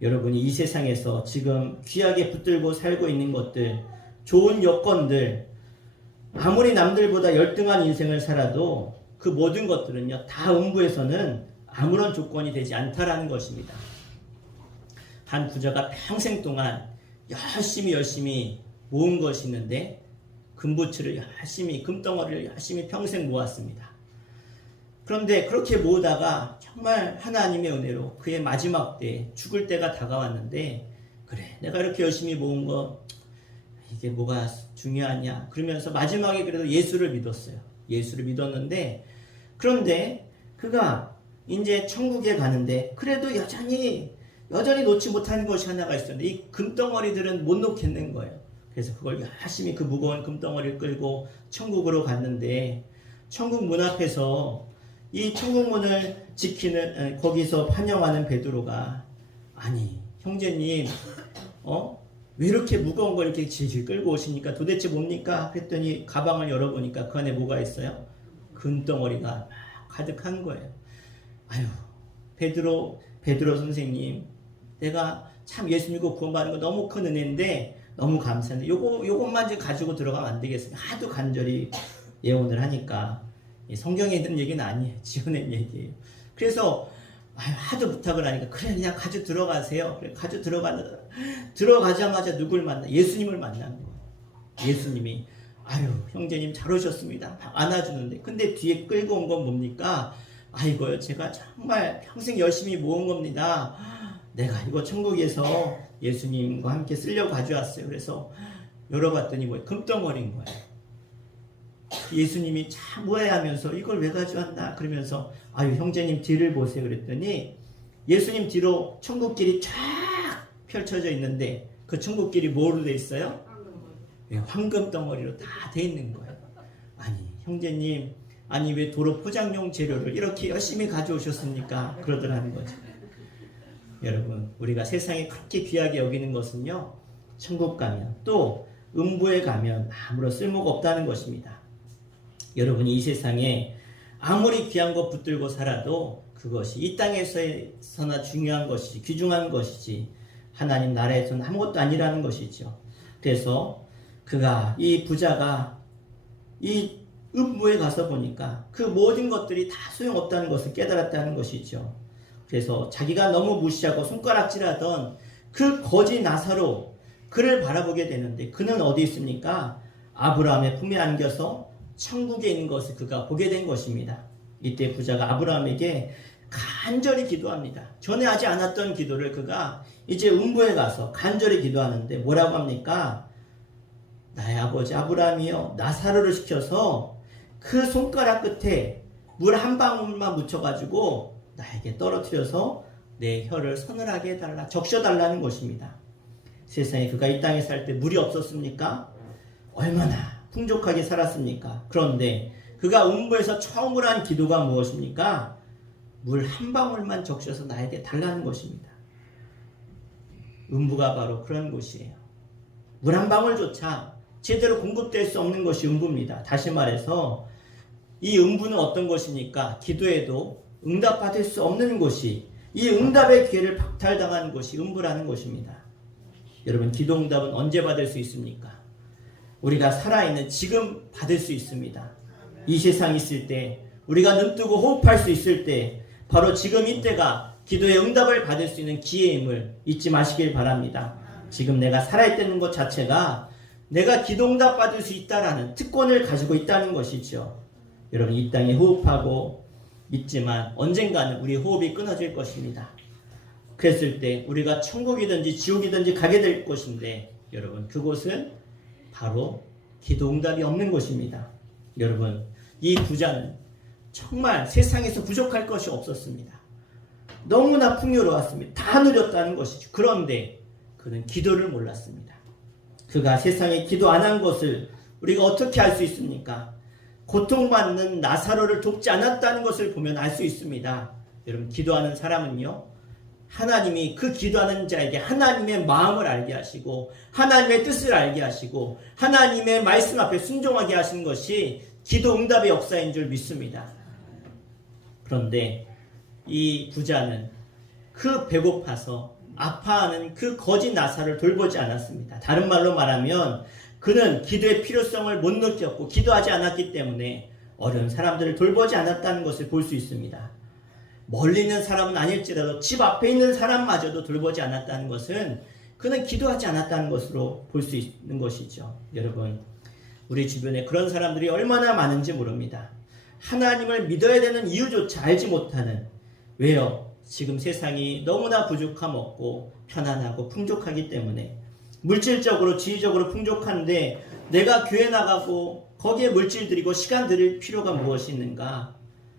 여러분이 이 세상에서 지금 귀하게 붙들고 살고 있는 것들, 좋은 여건들, 아무리 남들보다 열등한 인생을 살아도 그 모든 것들은요, 다 음부에서는 아무런 조건이 되지 않다라는 것입니다. 한 부자가 평생 동안 열심히 모은 것이 있는데 금부치를 열심히, 금덩어리를 열심히 평생 모았습니다. 그런데 그렇게 모으다가 정말 하나님의 은혜로 그의 마지막 때 죽을 때가 다가왔는데 그래 내가 이렇게 열심히 모은 거 이게 뭐가 중요하냐 그러면서 마지막에 그래도 예수를 믿었어요. 예수를 믿었는데 그런데 그가 이제 천국에 가는데 그래도 여전히 놓지 못하는 것이 하나가 있었는데 이 금덩어리들은 못 놓겠는 거예요. 그래서 그걸 열심히 그 무거운 금덩어리를 끌고 천국으로 갔는데 천국 문 앞에서 이 천국문을 지키는 거기서 환영하는 베드로가 아니 형제님 왜 이렇게 무거운 걸 이렇게 질질 끌고 오시니까 도대체 뭡니까? 그랬더니 가방을 열어보니까 그 안에 뭐가 있어요? 금덩어리가 막 가득한 거예요. 아유 베드로 선생님 내가 참 예수 믿고 구원받는 거 너무 큰 은혜인데 너무 감사한데 요것만 좀 가지고 들어가면 안 되겠어요. 하도 간절히 예언을 하니까 성경에 있는 얘기는 아니에요. 지어낸 얘기예요. 그래서 하도 부탁을 하니까 그래 그냥 가지고 들어가세요. 그래 가지고 들어가자마자 누굴 만나? 예수님을 만난 거예요. 예수님이 아유 형제님 잘 오셨습니다. 안아주는데 근데 뒤에 끌고 온 건 뭡니까? 아이고요 제가 정말 평생 열심히 모은 겁니다. 내가 이거 천국에서 예수님과 함께 쓰려고 가져왔어요. 그래서 열어봤더니 뭐예요? 금덩어리인 거예요. 예수님이 참 우아해하면서 이걸 왜 가져왔나 그러면서 아유 형제님 뒤를 보세요 그랬더니 예수님 뒤로 천국길이 쫙 펼쳐져 있는데 그 천국길이 뭐로 돼 있어요? 황금 덩어리로 다 돼 있는 거예요. 아니 형제님 아니 왜 도로 포장용 재료를 이렇게 열심히 가져오셨습니까? 그러더라는 거죠. 여러분 우리가 세상에 그렇게 귀하게 여기는 것은요 천국 가면 또 음부에 가면 아무런 쓸모가 없다는 것입니다. 여러분이 이 세상에 아무리 귀한 것 붙들고 살아도 그것이 이 땅에서나 중요한 것이지 귀중한 것이지 하나님 나라에서는 아무것도 아니라는 것이죠. 그래서 이 부자가 이 음부에 가서 보니까 그 모든 것들이 다 소용없다는 것을 깨달았다는 것이죠. 그래서 자기가 너무 무시하고 손가락질하던 그 거지 나사로 그를 바라보게 되는데 그는 어디 있습니까? 아브라함의 품에 안겨서 천국에 있는 것을 그가 보게 된 것입니다. 이때 부자가 아브라함에게 간절히 기도합니다. 전에 하지 않았던 기도를 그가 이제 음부에 가서 간절히 기도하는데 뭐라고 합니까? 나의 아버지 아브라함이여 나사로를 시켜서 그 손가락 끝에 물 한 방울만 묻혀가지고 나에게 떨어뜨려서 내 혀를 서늘하게 해달라 적셔달라는 것입니다. 세상에 그가 이 땅에 살 때 물이 없었습니까? 얼마나 풍족하게 살았습니까? 그런데 그가 음부에서 처음으로 한 기도가 무엇입니까? 물 한 방울만 적셔서 나에게 달라는 것입니다. 음부가 바로 그런 곳이에요. 물 한 방울조차 제대로 공급될 수 없는 것이 음부입니다. 다시 말해서 이 음부는 어떤 곳입니까? 기도해도 응답받을 수 없는 곳이 이 응답의 기회를 박탈당한 것이 음부라는 것입니다. 여러분, 기도 응답은 언제 받을 수 있습니까? 우리가 살아있는 지금 받을 수 있습니다. 이 세상에 있을 때, 우리가 눈뜨고 호흡할 수 있을 때, 바로 지금 이때가 기도의 응답을 받을 수 있는 기회임을 잊지 마시길 바랍니다. 지금 내가 살아있다는 것 자체가 내가 기도 응답 받을 수 있다라는 특권을 가지고 있다는 것이죠. 여러분, 이 땅에 호흡하고 있지만 언젠가는 우리 호흡이 끊어질 것입니다. 그랬을 때 우리가 천국이든지 지옥이든지 가게 될 것인데, 여러분, 그곳은 바로 기도 응답이 없는 곳입니다. 여러분, 이 부자는 정말 세상에서 부족할 것이 없었습니다. 너무나 풍요로웠습니다. 다 누렸다는 것이죠. 그런데 그는 기도를 몰랐습니다. 그가 세상에 기도 안 한 것을 우리가 어떻게 알 수 있습니까? 고통받는 나사로를 돕지 않았다는 것을 보면 알 수 있습니다. 여러분, 기도하는 사람은요, 하나님이 그 기도하는 자에게 하나님의 마음을 알게 하시고 하나님의 뜻을 알게 하시고 하나님의 말씀 앞에 순종하게 하시는 것이 기도 응답의 역사인 줄 믿습니다. 그런데 이 부자는 그 배고파서 아파하는 그 거지 나사를 돌보지 않았습니다. 다른 말로 말하면 그는 기도의 필요성을 못 느꼈고 기도하지 않았기 때문에 어려운 사람들을 돌보지 않았다는 것을 볼 수 있습니다. 멀리 있는 사람은 아닐지라도 집 앞에 있는 사람마저도 돌보지 않았다는 것은 그는 기도하지 않았다는 것으로 볼 수 있는 것이죠. 여러분, 우리 주변에 그런 사람들이 얼마나 많은지 모릅니다. 하나님을 믿어야 되는 이유조차 알지 못하는, 왜요? 지금 세상이 너무나 부족함 없고 편안하고 풍족하기 때문에, 물질적으로 지위적으로 풍족한데 내가 교회 나가고 거기에 물질 들이고 시간 들일 필요가 무엇이 있는가?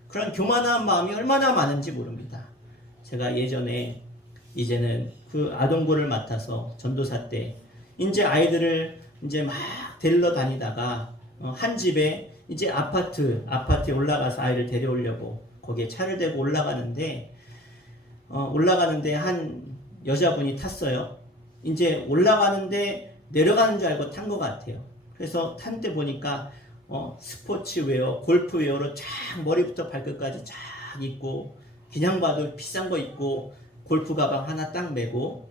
그런 교만한 마음이 얼마나 많은지 모릅니다. 제가 예전에, 이제는 그 아동부를 맡아서 전도사 때 이제 아이들을 이제 막 데리러 다니다가 한 집에 이제 아파트에 올라가서 아이를 데려오려고 거기에 차를 대고 올라가는데 한 여자분이 탔어요. 이제 올라가는데 내려가는 줄 알고 탄 것 같아요. 그래서 탄데 보니까 스포츠웨어, 골프웨어로 쫙 머리부터 발끝까지 쫙 입고, 그냥 봐도 비싼 거 입고 골프 가방 하나 딱 메고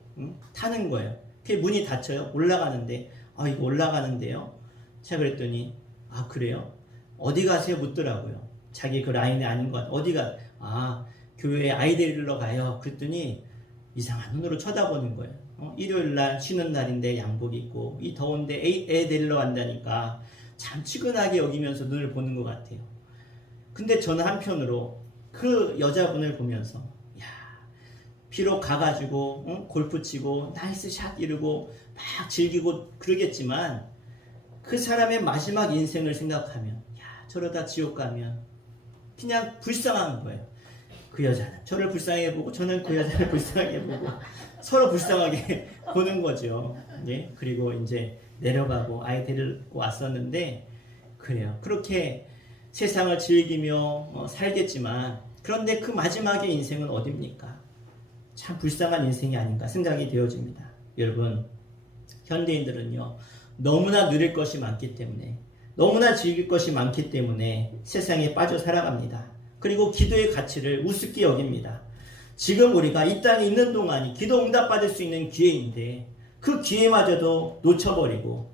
타는 거예요. 그게 문이 닫혀요. 올라가는데, 이거 올라가는데요. 제가 그랬더니, 그래요? 어디 가세요? 묻더라고요. 자기 그 라인이 아닌 것 같아요. 어디가? 교회에 아이 데리러 가요. 그랬더니 이상한 눈으로 쳐다보는 거예요. 일요일날 쉬는 날인데 양복 입고 이 더운데 애 데리러 간다니까 참 치근하게 여기면서 눈을 보는 것 같아요. 근데 저는 한편으로 그 여자분을 보면서, 비록 가가지고 골프 치고 나이스 샷 이러고 막 즐기고 그러겠지만 그 사람의 마지막 인생을 생각하면, 저러다 지옥 가면 그냥 불쌍한 거예요. 그 여자는 저를 불쌍하게 보고 저는 그 여자를 불쌍하게 보고 서로 불쌍하게 보는 거죠. 예? 그리고 이제 내려가고 아이 데리고 왔었는데, 그래요. 그렇게 세상을 즐기며 살겠지만, 그런데 그 마지막의 인생은 어딥니까? 참 불쌍한 인생이 아닌가 생각이 되어집니다. 여러분, 현대인들은요, 너무나 누릴 것이 많기 때문에, 너무나 즐길 것이 많기 때문에 세상에 빠져 살아갑니다. 그리고 기도의 가치를 우습게 여깁니다. 지금 우리가 이 땅에 있는 동안이 기도 응답받을 수 있는 기회인데 그 기회마저도 놓쳐버리고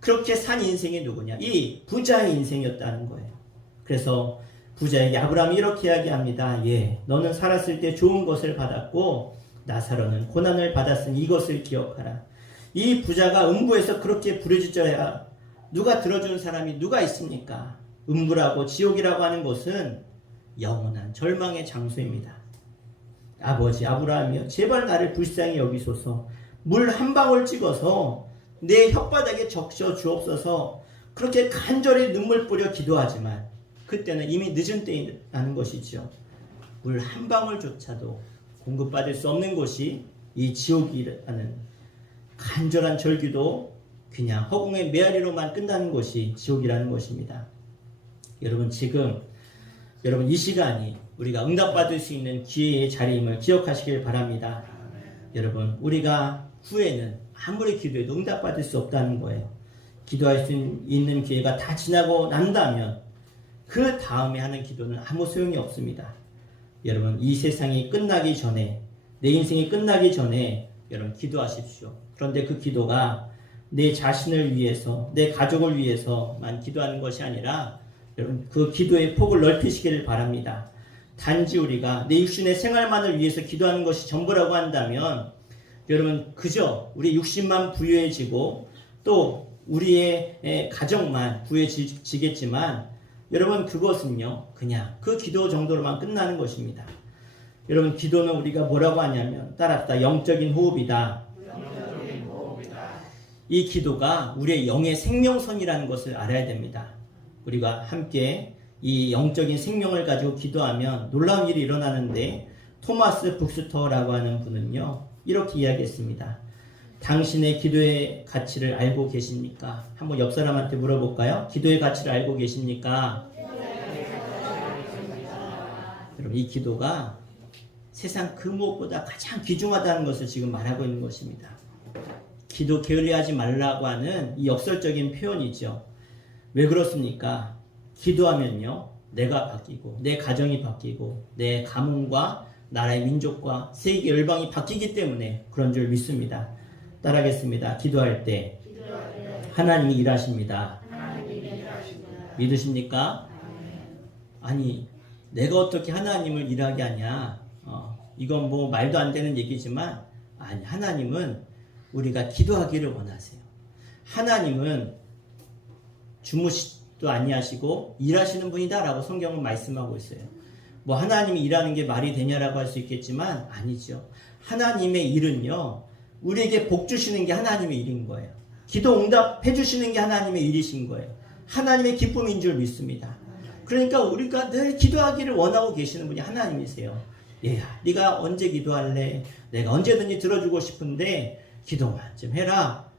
그렇게 산 인생이 누구냐? 이 부자의 인생이었다는 거예요. 그래서 부자에게 아브라함이 이렇게 이야기합니다. 너는 살았을 때 좋은 것을 받았고 나사로는 고난을 받았으니 이것을 기억하라. 이 부자가 음부에서 그렇게 부르짖어야 누가 들어주는 사람이 누가 있습니까? 음부라고 지옥이라고 하는 곳은 영원한 절망의 장소입니다. 아버지 아브라함이여, 제발 나를 불쌍히 여기소서. 물 한 방울 찍어서 내 혓바닥에 적셔 주옵소서. 그렇게 간절히 눈물 뿌려 기도하지만 그때는 이미 늦은 때라는 것이죠. 물 한 방울조차도 공급받을 수 없는 곳이 이 지옥이라는 간절한 절기도 그냥 허공의 메아리로만 끝나는 것이 지옥이라는 것입니다. 여러분, 지금 이 시간이 우리가 응답받을 수 있는 기회의 자리임을 기억하시길 바랍니다. 여러분, 우리가 후에는 아무리 기도해도 응답받을 수 없다는 거예요. 기도할 수 있는 기회가 다 지나고 난다면 그 다음에 하는 기도는 아무 소용이 없습니다. 여러분 이 세상이 끝나기 전에, 내 인생이 끝나기 전에 여러분 기도하십시오. 그런데 그 기도가 내 자신을 위해서, 내 가족을 위해서만 기도하는 것이 아니라 여러분 그 기도의 폭을 넓히시기를 바랍니다. 단지 우리가 내 육신의 생활만을 위해서 기도하는 것이 전부라고 한다면 여러분 그저 우리 육신만 부유해지고 또 우리의 가정만 부유해지겠지만 여러분 그것은요 그냥 그 기도 정도로만 끝나는 것입니다. 여러분 기도는 우리가 뭐라고 하냐면 따라합시다. 영적인 호흡이다. 이 기도가 우리의 영의 생명선이라는 것을 알아야 됩니다. 우리가 함께 이 영적인 생명을 가지고 기도하면 놀라운 일이 일어나는데 토마스 북스터라고 하는 분은요 이렇게 이야기했습니다. 당신의 기도의 가치를 알고 계십니까? 한번 옆 사람한테 물어볼까요? 기도의 가치를 알고 계십니까? 여러분 이 기도가 세상 그 무엇보다 가장 귀중하다는 것을 지금 말하고 있는 것입니다. 기도 게을리하지 말라고 하는 이 역설적인 표현이죠. 왜 그렇습니까? 기도하면요 내가 바뀌고 내 가정이 바뀌고 내 가문과 나라의 민족과 세계 열방이 바뀌기 때문에 그런 줄 믿습니다. 따라하겠습니다. 기도할 때 하나님이 일하십니다. 믿으십니까? 아니 내가 어떻게 하나님을 일하게 하냐? 이건 뭐 말도 안 되는 얘기지만 아니 하나님은 우리가 기도하기를 원하세요. 하나님은 주무시도 아니하시고 일하시는 분이다라고 성경은 말씀하고 있어요. 뭐 하나님이 일하는 게 말이 되냐라고 할 수 있겠지만 아니죠. 하나님의 일은요 우리에게 복 주시는 게 하나님의 일인 거예요. 기도 응답해 주시는 게 하나님의 일이신 거예요. 하나님의 기쁨인 줄 믿습니다. 그러니까 우리가 늘 기도하기를 원하고 계시는 분이 하나님이세요. 얘야 네가 언제 기도할래? 내가 언제든지 들어주고 싶은데 기도만 좀 해라.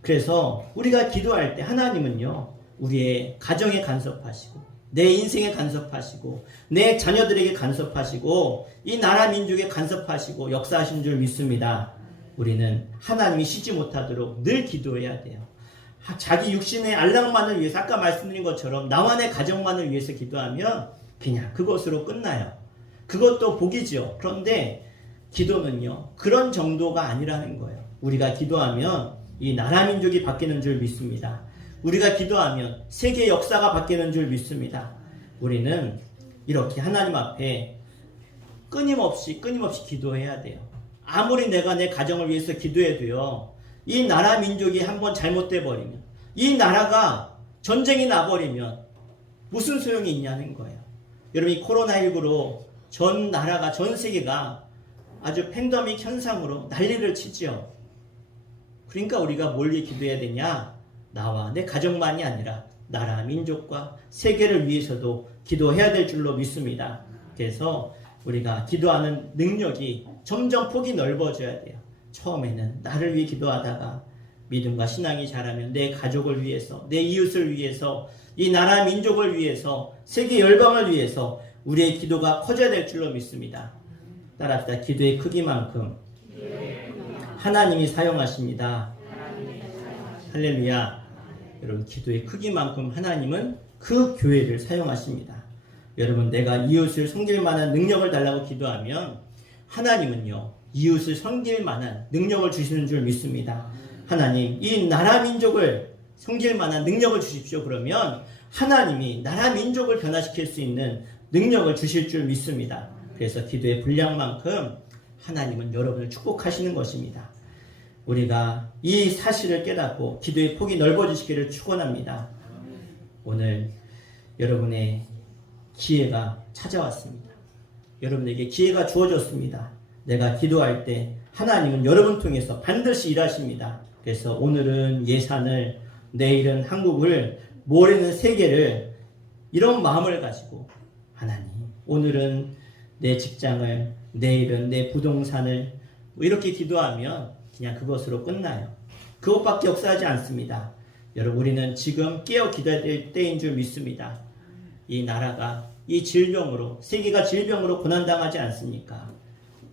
그래서 우리가 기도할 때 하나님은요 우리의 가정에 간섭하시고 내 인생에 간섭하시고 내 자녀들에게 간섭하시고 이 나라 민족에 간섭하시고 역사하신 줄 믿습니다. 우리는 하나님이 쉬지 못하도록 늘 기도해야 돼요. 자기 육신의 안락만을 위해서 아까 말씀드린 것처럼 나와 내 가정만을 위해서 기도하면 그냥 그것으로 끝나요. 그것도 복이죠. 그런데 기도는요 그런 정도가 아니라는 거예요. 우리가 기도하면 이 나라 민족이 바뀌는 줄 믿습니다. 우리가 기도하면 세계 역사가 바뀌는 줄 믿습니다. 우리는 이렇게 하나님 앞에 끊임없이 기도해야 돼요. 아무리 내가 내 가정을 위해서 기도해도요 이 나라 민족이 한번 잘못돼 버리면 이 나라가 전쟁이 나버리면 무슨 소용이 있냐는 거예요. 여러분 이 코로나19로 전 나라가 전 세계가 아주 팬데믹 현상으로 난리를 치죠. 그러니까 우리가 뭘 위해 기도해야 되냐? 나와 내 가정만이 아니라 나라 민족과 세계를 위해서도 기도해야 될 줄로 믿습니다. 그래서 우리가 기도하는 능력이 점점 폭이 넓어져야 돼요. 처음에는 나를 위해 기도하다가 믿음과 신앙이 자라면 내 가족을 위해서, 내 이웃을 위해서, 이 나라 민족을 위해서, 세계 열방을 위해서 우리의 기도가 커져야 될 줄로 믿습니다. 따라합시다. 기도의 크기만큼 하나님이 사용하십니다. 할렐루야. 여러분 기도의 크기만큼 하나님은 그 교회를 사용하십니다. 여러분 내가 이웃을 섬길 만한 능력을 달라고 기도하면 하나님은요 이웃을 섬길 만한 능력을 주시는 줄 믿습니다. 하나님 이 나라 민족을 섬길 만한 능력을 주십시오. 그러면 하나님이 나라 민족을 변화시킬 수 있는 능력을 주실 줄 믿습니다. 그래서 기도의 분량만큼 하나님은 여러분을 축복하시는 것입니다. 우리가 이 사실을 깨닫고 기도의 폭이 넓어지시기를 축원합니다. 오늘 여러분의 기회가 찾아왔습니다. 여러분에게 기회가 주어졌습니다. 내가 기도할 때 하나님은 여러분 통해서 반드시 일하십니다. 그래서 오늘은 예산을, 내일은 한국을, 모레는 세계를 이런 마음을 가지고 하나님 오늘은 내 직장을, 내일은 내 부동산을 이렇게 기도하면 그냥 그것으로 끝나요. 그것밖에 역사하지 않습니다. 여러분 우리는 지금 깨어 기도해야 될 때인 줄 믿습니다. 이 나라가 이 질병으로 세계가 질병으로 고난당하지 않습니까?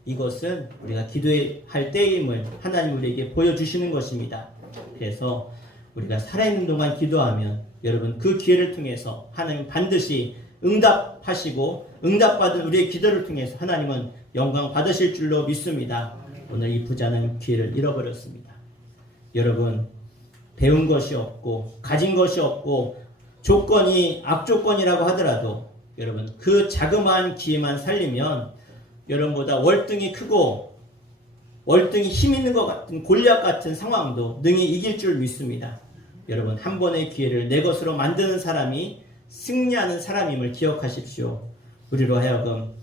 이것은 우리가 기도할 때임을 하나님 우리에게 보여주시는 것입니다. 그래서 우리가 살아있는 동안 기도하면 여러분 그 기회를 통해서 하나님 반드시 응답하시고 응답받은 우리의 기도를 통해서 하나님은 영광 받으실 줄로 믿습니다. 오늘 이 부자는 기회를 잃어버렸습니다. 여러분, 배운 것이 없고 가진 것이 없고 조건이 악조건이라고 하더라도 여러분 그 자그마한 기회만 살리면 여러분보다 월등히 크고 월등히 힘 있는 것 같은 골리앗 같은 상황도 능히 이길 줄 믿습니다. 여러분, 한 번의 기회를 내 것으로 만드는 사람이 승리하는 사람임을 기억하십시오. 우리로 하여금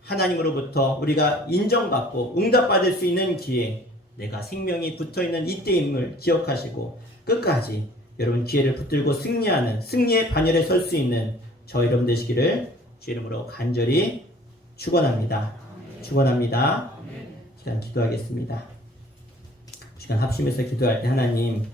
하나님으로부터 우리가 인정받고 응답받을 수 있는 기회, 내가 생명이 붙어있는 이때임을 기억하시고 끝까지 여러분 기회를 붙들고 승리하는 승리의 반열에 설 수 있는 저 여러분 되시기를 주 이름으로 간절히 축원합니다. 축원합니다. 시간 기도하겠습니다. 시간 합심해서 기도할 때 하나님,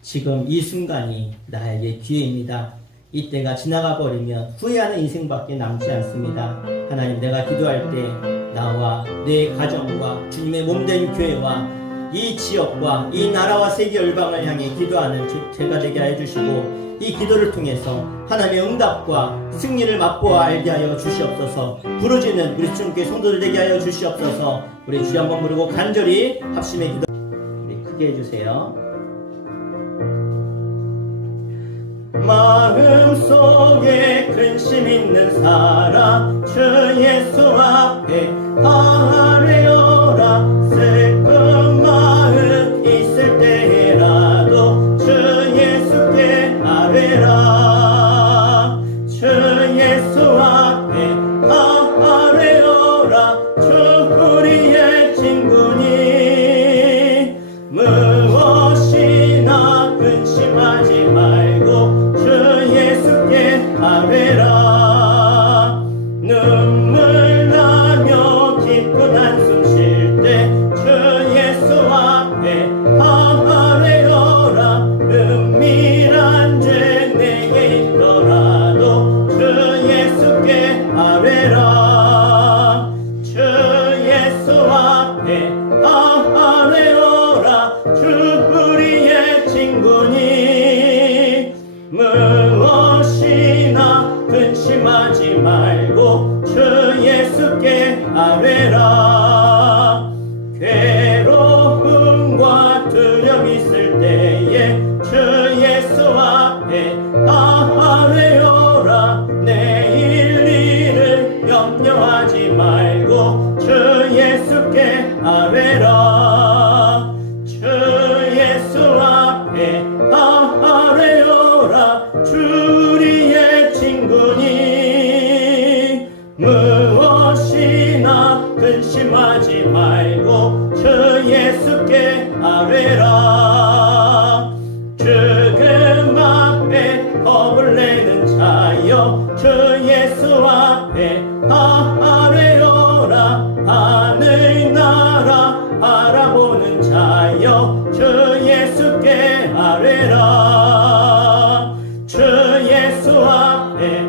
지금 이 순간이 나에게 기회입니다. 이때가 지나가 버리면 후회하는 인생밖에 남지 않습니다. 하나님, 내가 기도할 때 나와 내 가정과 주님의 몸된 교회와 이 지역과 이 나라와 세계 열방을 향해 기도하는 제가 되게 해주시고 이 기도를 통해서 하나님의 응답과 승리를 맛보아 알게 하여 주시옵소서. 부르짖는 우리 주님께 성도들 되게 하여 주시옵소서. 우리 주여 한번 부르고 간절히 합심의 기도 우리 크게 해주세요. 마음속에 근심 있는 사람 주 예수 앞에 아뢰어라. 슬픈 마음 있을 때라도 주 예수께 아뢰라. 주 예수 앞에 아뢰어라. 주 우리의 친구니 무엇이나 근심하지 말고 아뢰라. 눈물 나며 기쁜 한숨 쉴 때 주 예수 앞에 아뢰어라. 은밀한 죄 내게 있더라도 주 예수께 아뢰라. 주 예수 앞에 아뢰어라. 주 우리의 친구니 무엇이나 근심하지 말고 주 예수께 아뢰라. 괴로움과 두려움 있을 때에 주 예수 앞에 아뢰어라. 내일 일을 염려하지 말고 주 예수께 아뢰라. 주 예수 앞에 아뢰어라. 주 우리의 친구니 무엇이나 근심하지 말고 주 예수께 아뢰라. 죽음 앞에 겁을 내는 자여 주 예수 앞에 아뢰어라. 하늘 나라 바라보는 자여 주 예수께 아뢰라. 주 예수 앞에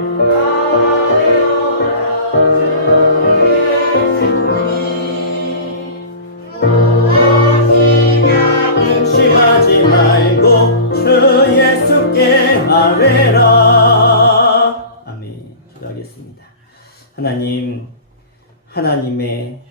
근심하지 말고 주 예수께 아뢰라. 아멘. 기도하겠습니다. 하나님, 하나님의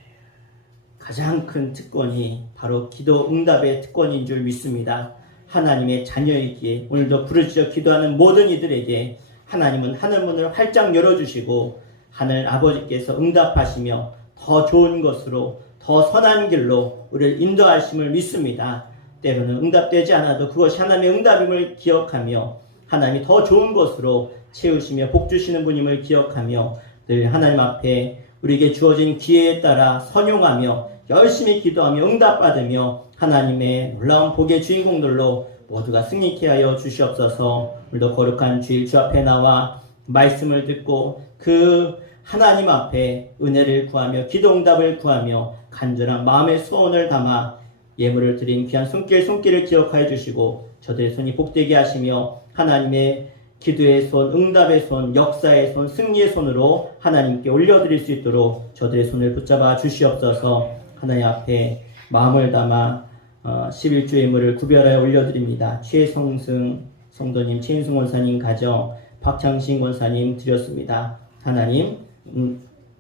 가장 큰 특권이 바로 기도 응답의 특권인 줄 믿습니다. 하나님의 자녀이기에 오늘도 부르짖어 기도하는 모든 이들에게 하나님은 하늘문을 활짝 열어주시고 하늘 아버지께서 응답하시며 더 좋은 것으로 더 선한 길로 우리를 인도하심을 믿습니다. 때로는 응답되지 않아도 그것이 하나님의 응답임을 기억하며 하나님이 더 좋은 것으로 채우시며 복주시는 분임을 기억하며 늘 하나님 앞에 우리에게 주어진 기회에 따라 선용하며 열심히 기도하며 응답받으며 하나님의 놀라운 복의 주인공들로 모두가 승리케 하여 주시옵소서. 오늘도 거룩한 주일 주 앞에 나와 말씀을 듣고 그 하나님 앞에 은혜를 구하며 기도 응답을 구하며 간절한 마음의 소원을 담아 예물을 드린 귀한 손길을 기억하여 주시고 저들의 손이 복되게 하시며 하나님의 기도의 손, 응답의 손, 역사의 손, 승리의 손으로 하나님께 올려드릴 수 있도록 저들의 손을 붙잡아 주시옵소서. 하나님 앞에 마음을 담아 11조 예물을 구별하여 올려드립니다. 최성승 성도님, 최인승 원사님 가정, 박창신 권사님 드렸습니다. 하나님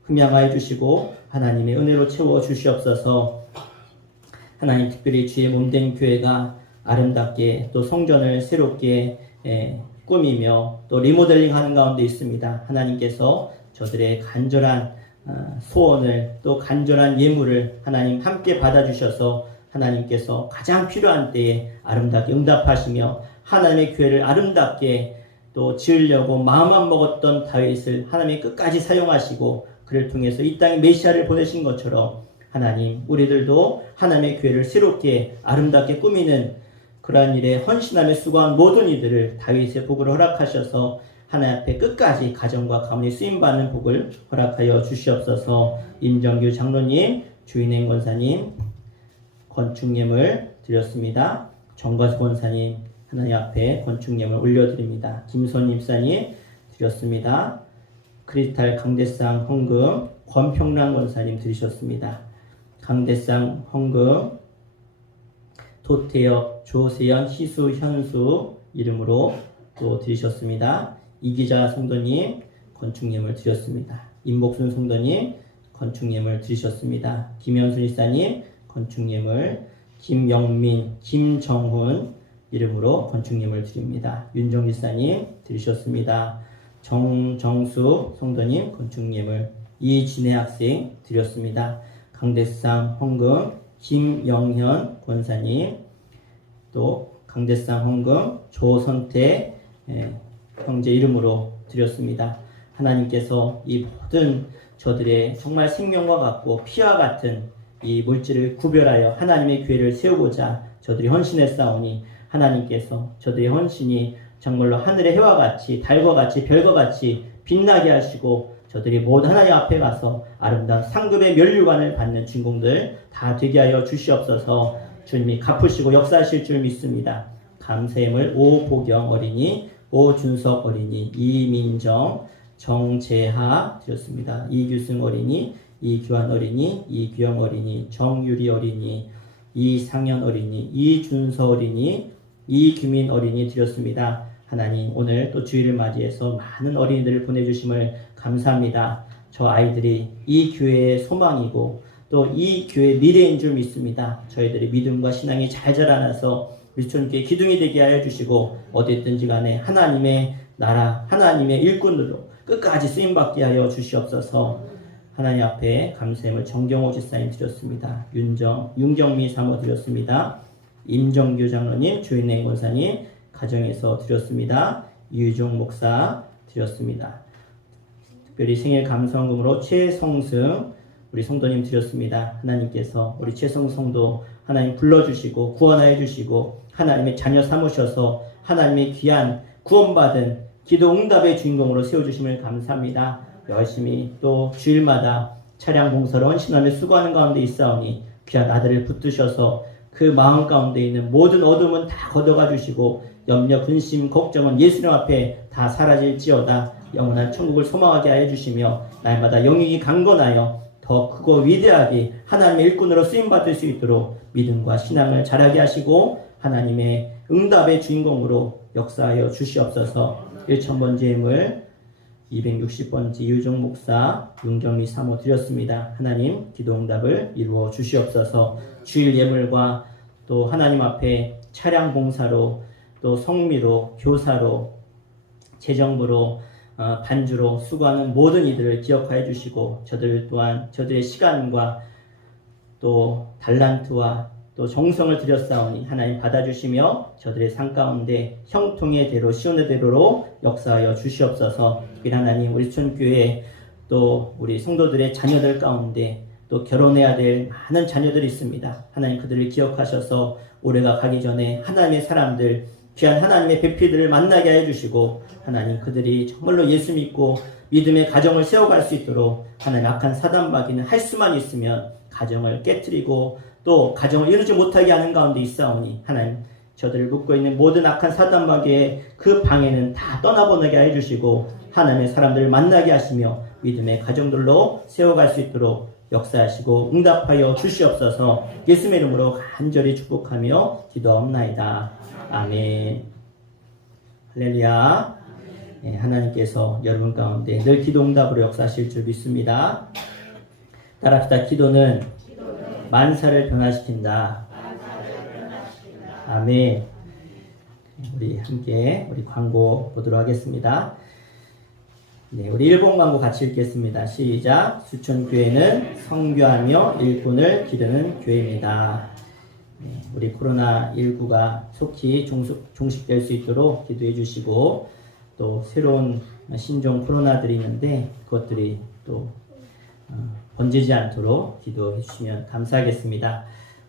흠양하여 주시고 하나님의 은혜로 채워 주시옵소서. 하나님 특별히 주의 몸된 교회가 아름답게 또 성전을 새롭게 꾸미며 또 리모델링 하는 가운데 있습니다. 하나님께서 저들의 간절한 소원을 또 간절한 예물을 하나님 함께 받아주셔서 하나님께서 가장 필요한 때에 아름답게 응답하시며 하나님의 교회를 아름답게 또 지으려고 마음만 먹었던 다윗을 하나님이 끝까지 사용하시고 그를 통해서 이 땅에 메시아를 보내신 것처럼 하나님 우리들도 하나님의 교회를 새롭게 아름답게 꾸미는 그러한 일에 헌신하며 수고한 모든 이들을 다윗의 복으로 허락하셔서 하나님 앞에 끝까지 가정과 가문이 쓰임받는 복을 허락하여 주시옵소서. 임정규 장로님, 주인행 권사님, 건축예물 드렸습니다. 정가수 권사님 하나님 앞에 건축예물 올려드립니다. 김선 입사님 드렸습니다. 크리스탈 강대상 헌금 권평란 권사님 드리셨습니다. 강대상 헌금 도태혁, 조세연, 희수, 현수 이름으로 또 드리셨습니다. 이기자 성도님 건축예물 드렸습니다. 임복순 성도님 건축예물 드리셨습니다. 김현순 이사님 건축예물, 김영민, 김정훈 이름으로 건축예물 드립니다. 윤정 이사님 드리셨습니다. 정정수 성도님 건축예물, 이진혜 학생 드렸습니다. 강대상 헌금 김영현 권사님, 또 강대상 헌금 조선태 형제 이름으로 드렸습니다. 하나님께서 이 모든 저들의 정말 생명과 같고 피와 같은 이 물질을 구별하여 하나님의 교회를 세우고자 저들이 헌신했사오니 하나님께서 저들의 헌신이 정말로 하늘의 해와 같이 달과 같이 별과 같이 빛나게 하시고 저들이 모두 하나님 앞에 가서 아름다운 상급의 면류관을 받는 주인공들 다 되게 하여 주시옵소서. 주님이 갚으시고 역사하실 줄 믿습니다. 감사함을 오보경 어린이, 오준석 어린이, 이민정, 정재하 드렸습니다. 이규승 어린이, 이규환 어린이, 이규영 어린이, 정유리 어린이, 이상현 어린이, 이준서 어린이, 이규민 어린이 드렸습니다. 하나님 오늘 또 주일을 맞이해서 많은 어린이들을 보내주심을 감사합니다. 저 아이들이 이 교회의 소망이고 또 이 교회의 미래인 줄 믿습니다. 저희들이 믿음과 신앙이 잘 자라나서 우리 주님께 기둥이 되게 하여 주시고 어디든지 간에 하나님의 나라, 하나님의 일꾼으로 끝까지 쓰임받게 하여 주시옵소서. 하나님 앞에 감사함을 정경호 집사님 드렸습니다. 윤경미 사모 드렸습니다. 임정규 장로님, 주인행 권사님 가정에서 드렸습니다. 유종 목사 드렸습니다. 특별히 생일 감사원금으로 최성승 우리 성도님 드렸습니다. 하나님께서 우리 최성 성도 하나님 불러주시고 구원하여 주시고 하나님의 자녀 삼으셔서 하나님의 귀한 구원받은 기도 응답의 주인공으로 세워주심을 감사합니다. 열심히 또 주일마다 차량 봉사로 헌신하며 수고하는 가운데 있사오니 귀한 아들을 붙드셔서 그 마음 가운데 있는 모든 어둠은 다 걷어가 주시고 염려, 근심, 걱정은 예수님 앞에 다 사라질지어다. 영원한 천국을 소망하게 하여 주시며 날마다 영육이 강건하여 더 크고 위대하게 하나님의 일꾼으로 쓰임받을 수 있도록 믿음과 신앙을 자라게 하시고 하나님의 응답의 주인공으로 역사하여 주시옵소서. 1000번째 예물 260번째 유종 목사 윤경리 사모 드렸습니다. 하나님 기도 응답을 이루어 주시옵소서. 주일 예물과 또 하나님 앞에 차량 봉사로 또 성미로 교사로 재정부로 반주로 수고하는 모든 이들을 기억하여 주시고 저들 또한 저들의 시간과 또 달란트와 또 정성을 들였사오니 하나님 받아주시며 저들의 삶 가운데 형통의 대로 시온의 대로로 역사하여 주시옵소서. 하나님 우리 촌교회 또 우리 성도들의 자녀들 가운데 또 결혼해야 될 많은 자녀들이 있습니다. 하나님 그들을 기억하셔서 올해가 가기 전에 하나님의 사람들 귀한 하나님의 배필들을 만나게 하여 주시고 하나님 그들이 정말로 예수 믿고 믿음의 가정을 세워갈 수 있도록 하나님 악한 사단마귀는 할 수만 있으면 가정을 깨트리고 또 가정을 이루지 못하게 하는 가운데 있사오니 하나님 저들을 묶고 있는 모든 악한 사단마귀의 그 방해는 다 떠나보내게 하여 주시고 하나님의 사람들을 만나게 하시며 믿음의 가정들로 세워갈 수 있도록 역사하시고 응답하여 주시옵소서. 예수의 이름으로 간절히 축복하며 기도하옵나이다. 아멘. 할렐루야. 하나님께서 여러분 가운데 늘 기도응답으로 역사하실 줄 믿습니다. 따라합시다. 기도는 만사를 변화시킨다. 아멘. 우리 함께 우리 광고 보도록 하겠습니다. 네, 우리 일본 광고 같이 읽겠습니다. 시작. 수천교회는 선교하며 일꾼을 기르는 교회입니다. 네, 우리 코로나19가 속히 종식될 수 있도록 기도해 주시고, 또 새로운 신종 코로나들이 있는데 그것들이 또 번지지 않도록 기도해 주시면 감사하겠습니다.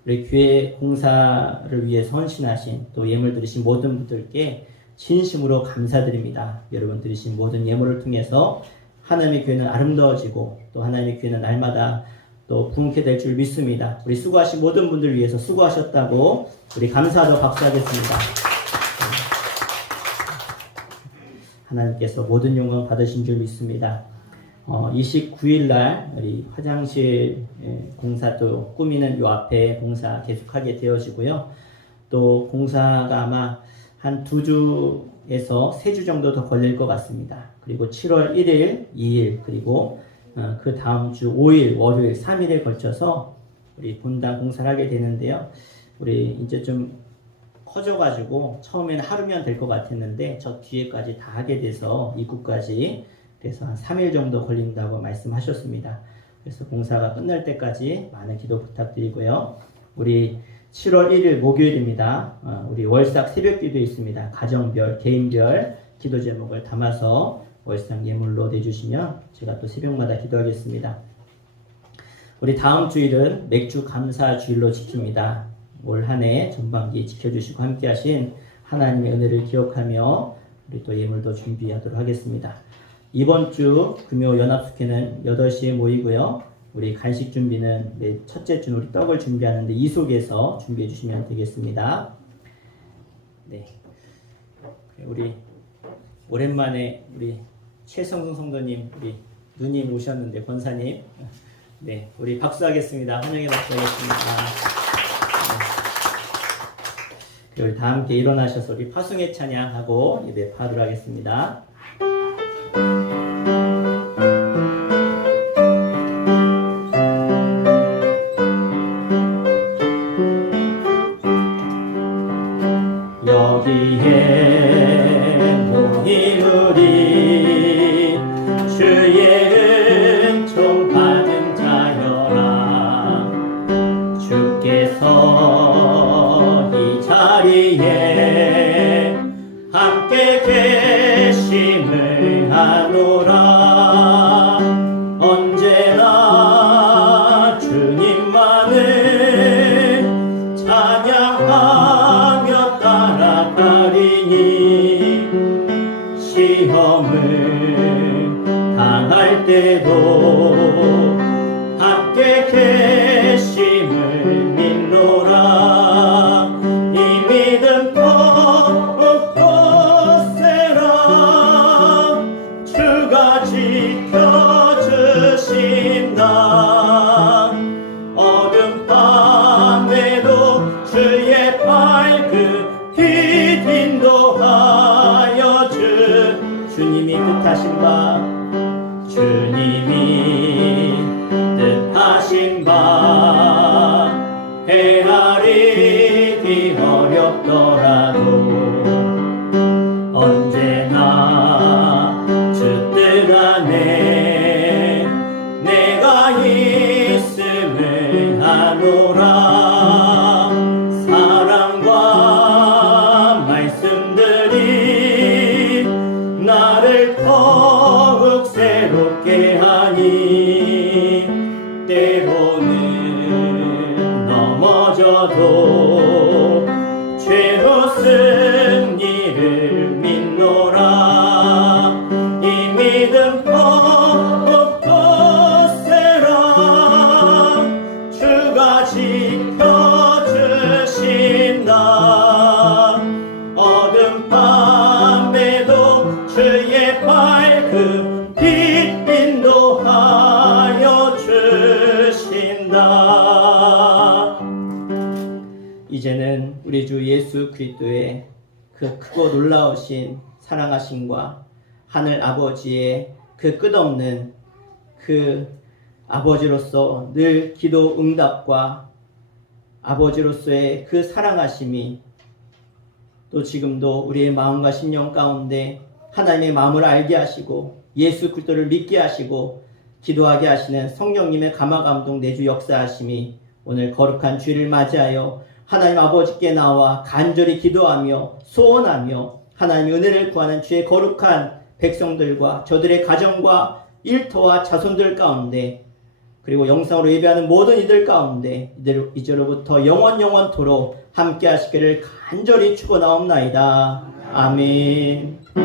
우리 교회 공사를 위해서 헌신하신 또 예물 드리신 모든 분들께 진심으로 감사드립니다. 여러분 드리신 모든 예물을 통해서 하나님의 교회는 아름다워지고 또 하나님의 교회는 날마다 또 부흥케 될 줄 믿습니다. 우리 수고하신 모든 분들 위해서 수고하셨다고 우리 감사하도록 박수하겠습니다. 하나님께서 모든 영광 받으신 줄 믿습니다. 29일 날 우리 화장실 공사도 꾸미는 요 앞에 공사 계속하게 되어지고요. 또 공사가 아마 한 2주에서 3주 정도 더 걸릴 것 같습니다. 그리고 7월 1일, 2일, 그리고 그 다음 주 5일, 월요일, 3일에 걸쳐서 우리 본당 공사를 하게 되는데요. 우리 이제 좀 커져가지고 처음에는 하루면 될 것 같았는데 저 뒤에까지 다 하게 돼서 입구까지, 그래서 한 3일 정도 걸린다고 말씀하셨습니다. 그래서 공사가 끝날 때까지 많은 기도 부탁드리고요. 우리 7월 1일 목요일입니다. 우리 월삭 새벽 기도 있습니다. 가정별, 개인별 기도 제목을 담아서 월삭 예물로 내주시면 제가 또 새벽마다 기도하겠습니다. 우리 다음 주일은 맥주 감사 주일로 지킵니다. 올 한 해 전반기 지켜주시고 함께하신 하나님의 은혜를 기억하며 우리 또 예물도 준비하도록 하겠습니다. 이번 주 금요 연합숙회는 8시에 모이고요. 우리 간식 준비는 첫째 주는 우리 떡을 준비하는데 이속에서 준비해 주시면 되겠습니다. 네, 우리 오랜만에 우리 최성승 성도님, 우리 누님 오셨는데 권사님, 네, 우리 박수하겠습니다. 환영의 박수하겠습니다. 네. 우리 다 함께 일어나셔서 우리 파송의 찬양하고 예배 파도록 하겠습니다. 여기에 모인 우리 주의 은총 받은 자여라. 주께서 이 자리에 함께 계심을 아노라. 언제나 주님만을 찬양하며 따라가리니 시험을 당할 때도 함께 계심을 믿노라. 이 믿음 더욱 더세라. 주가 지켜주신다. 어둠 밤에도 주의 밝은 빛 인도하여 주님이 뜻하신 바 주님이 뜻하신 바 헤아리기 어렵더라도 언제나 주 뜻 안에 내가 있음을 아노라. 사랑과 말씀들이 나를 더욱 새롭게 하니 때로는 넘어져도 죄로 승리를 믿노라. 이 믿음 더욱 더세라. 주가 지켜주신다. 어둠 밤에도 주의 밝은 빛 인도하여 주신다. 이제는 우리 주 예수 그리스도의 그 크고 놀라우신 사랑하심과 하늘 아버지의 그 끝없는 그 아버지로서 늘 기도 응답과 아버지로서의 그 사랑하심이 또 지금도 우리의 마음과 심령 가운데 하나님의 마음을 알게 하시고 예수 그리스도를 믿게 하시고 기도하게 하시는 성령님의 감화감동 내주 역사하심이 오늘 거룩한 주일을 맞이하여 하나님 아버지께 나와 간절히 기도하며 소원하며 하나님의 은혜를 구하는 주의 거룩한 백성들과 저들의 가정과 일터와 자손들 가운데 그리고 영상으로 예배하는 모든 이들 가운데 이제로부터 영원토록 함께 하시기를 간절히 축원하옵나이다. 아멘.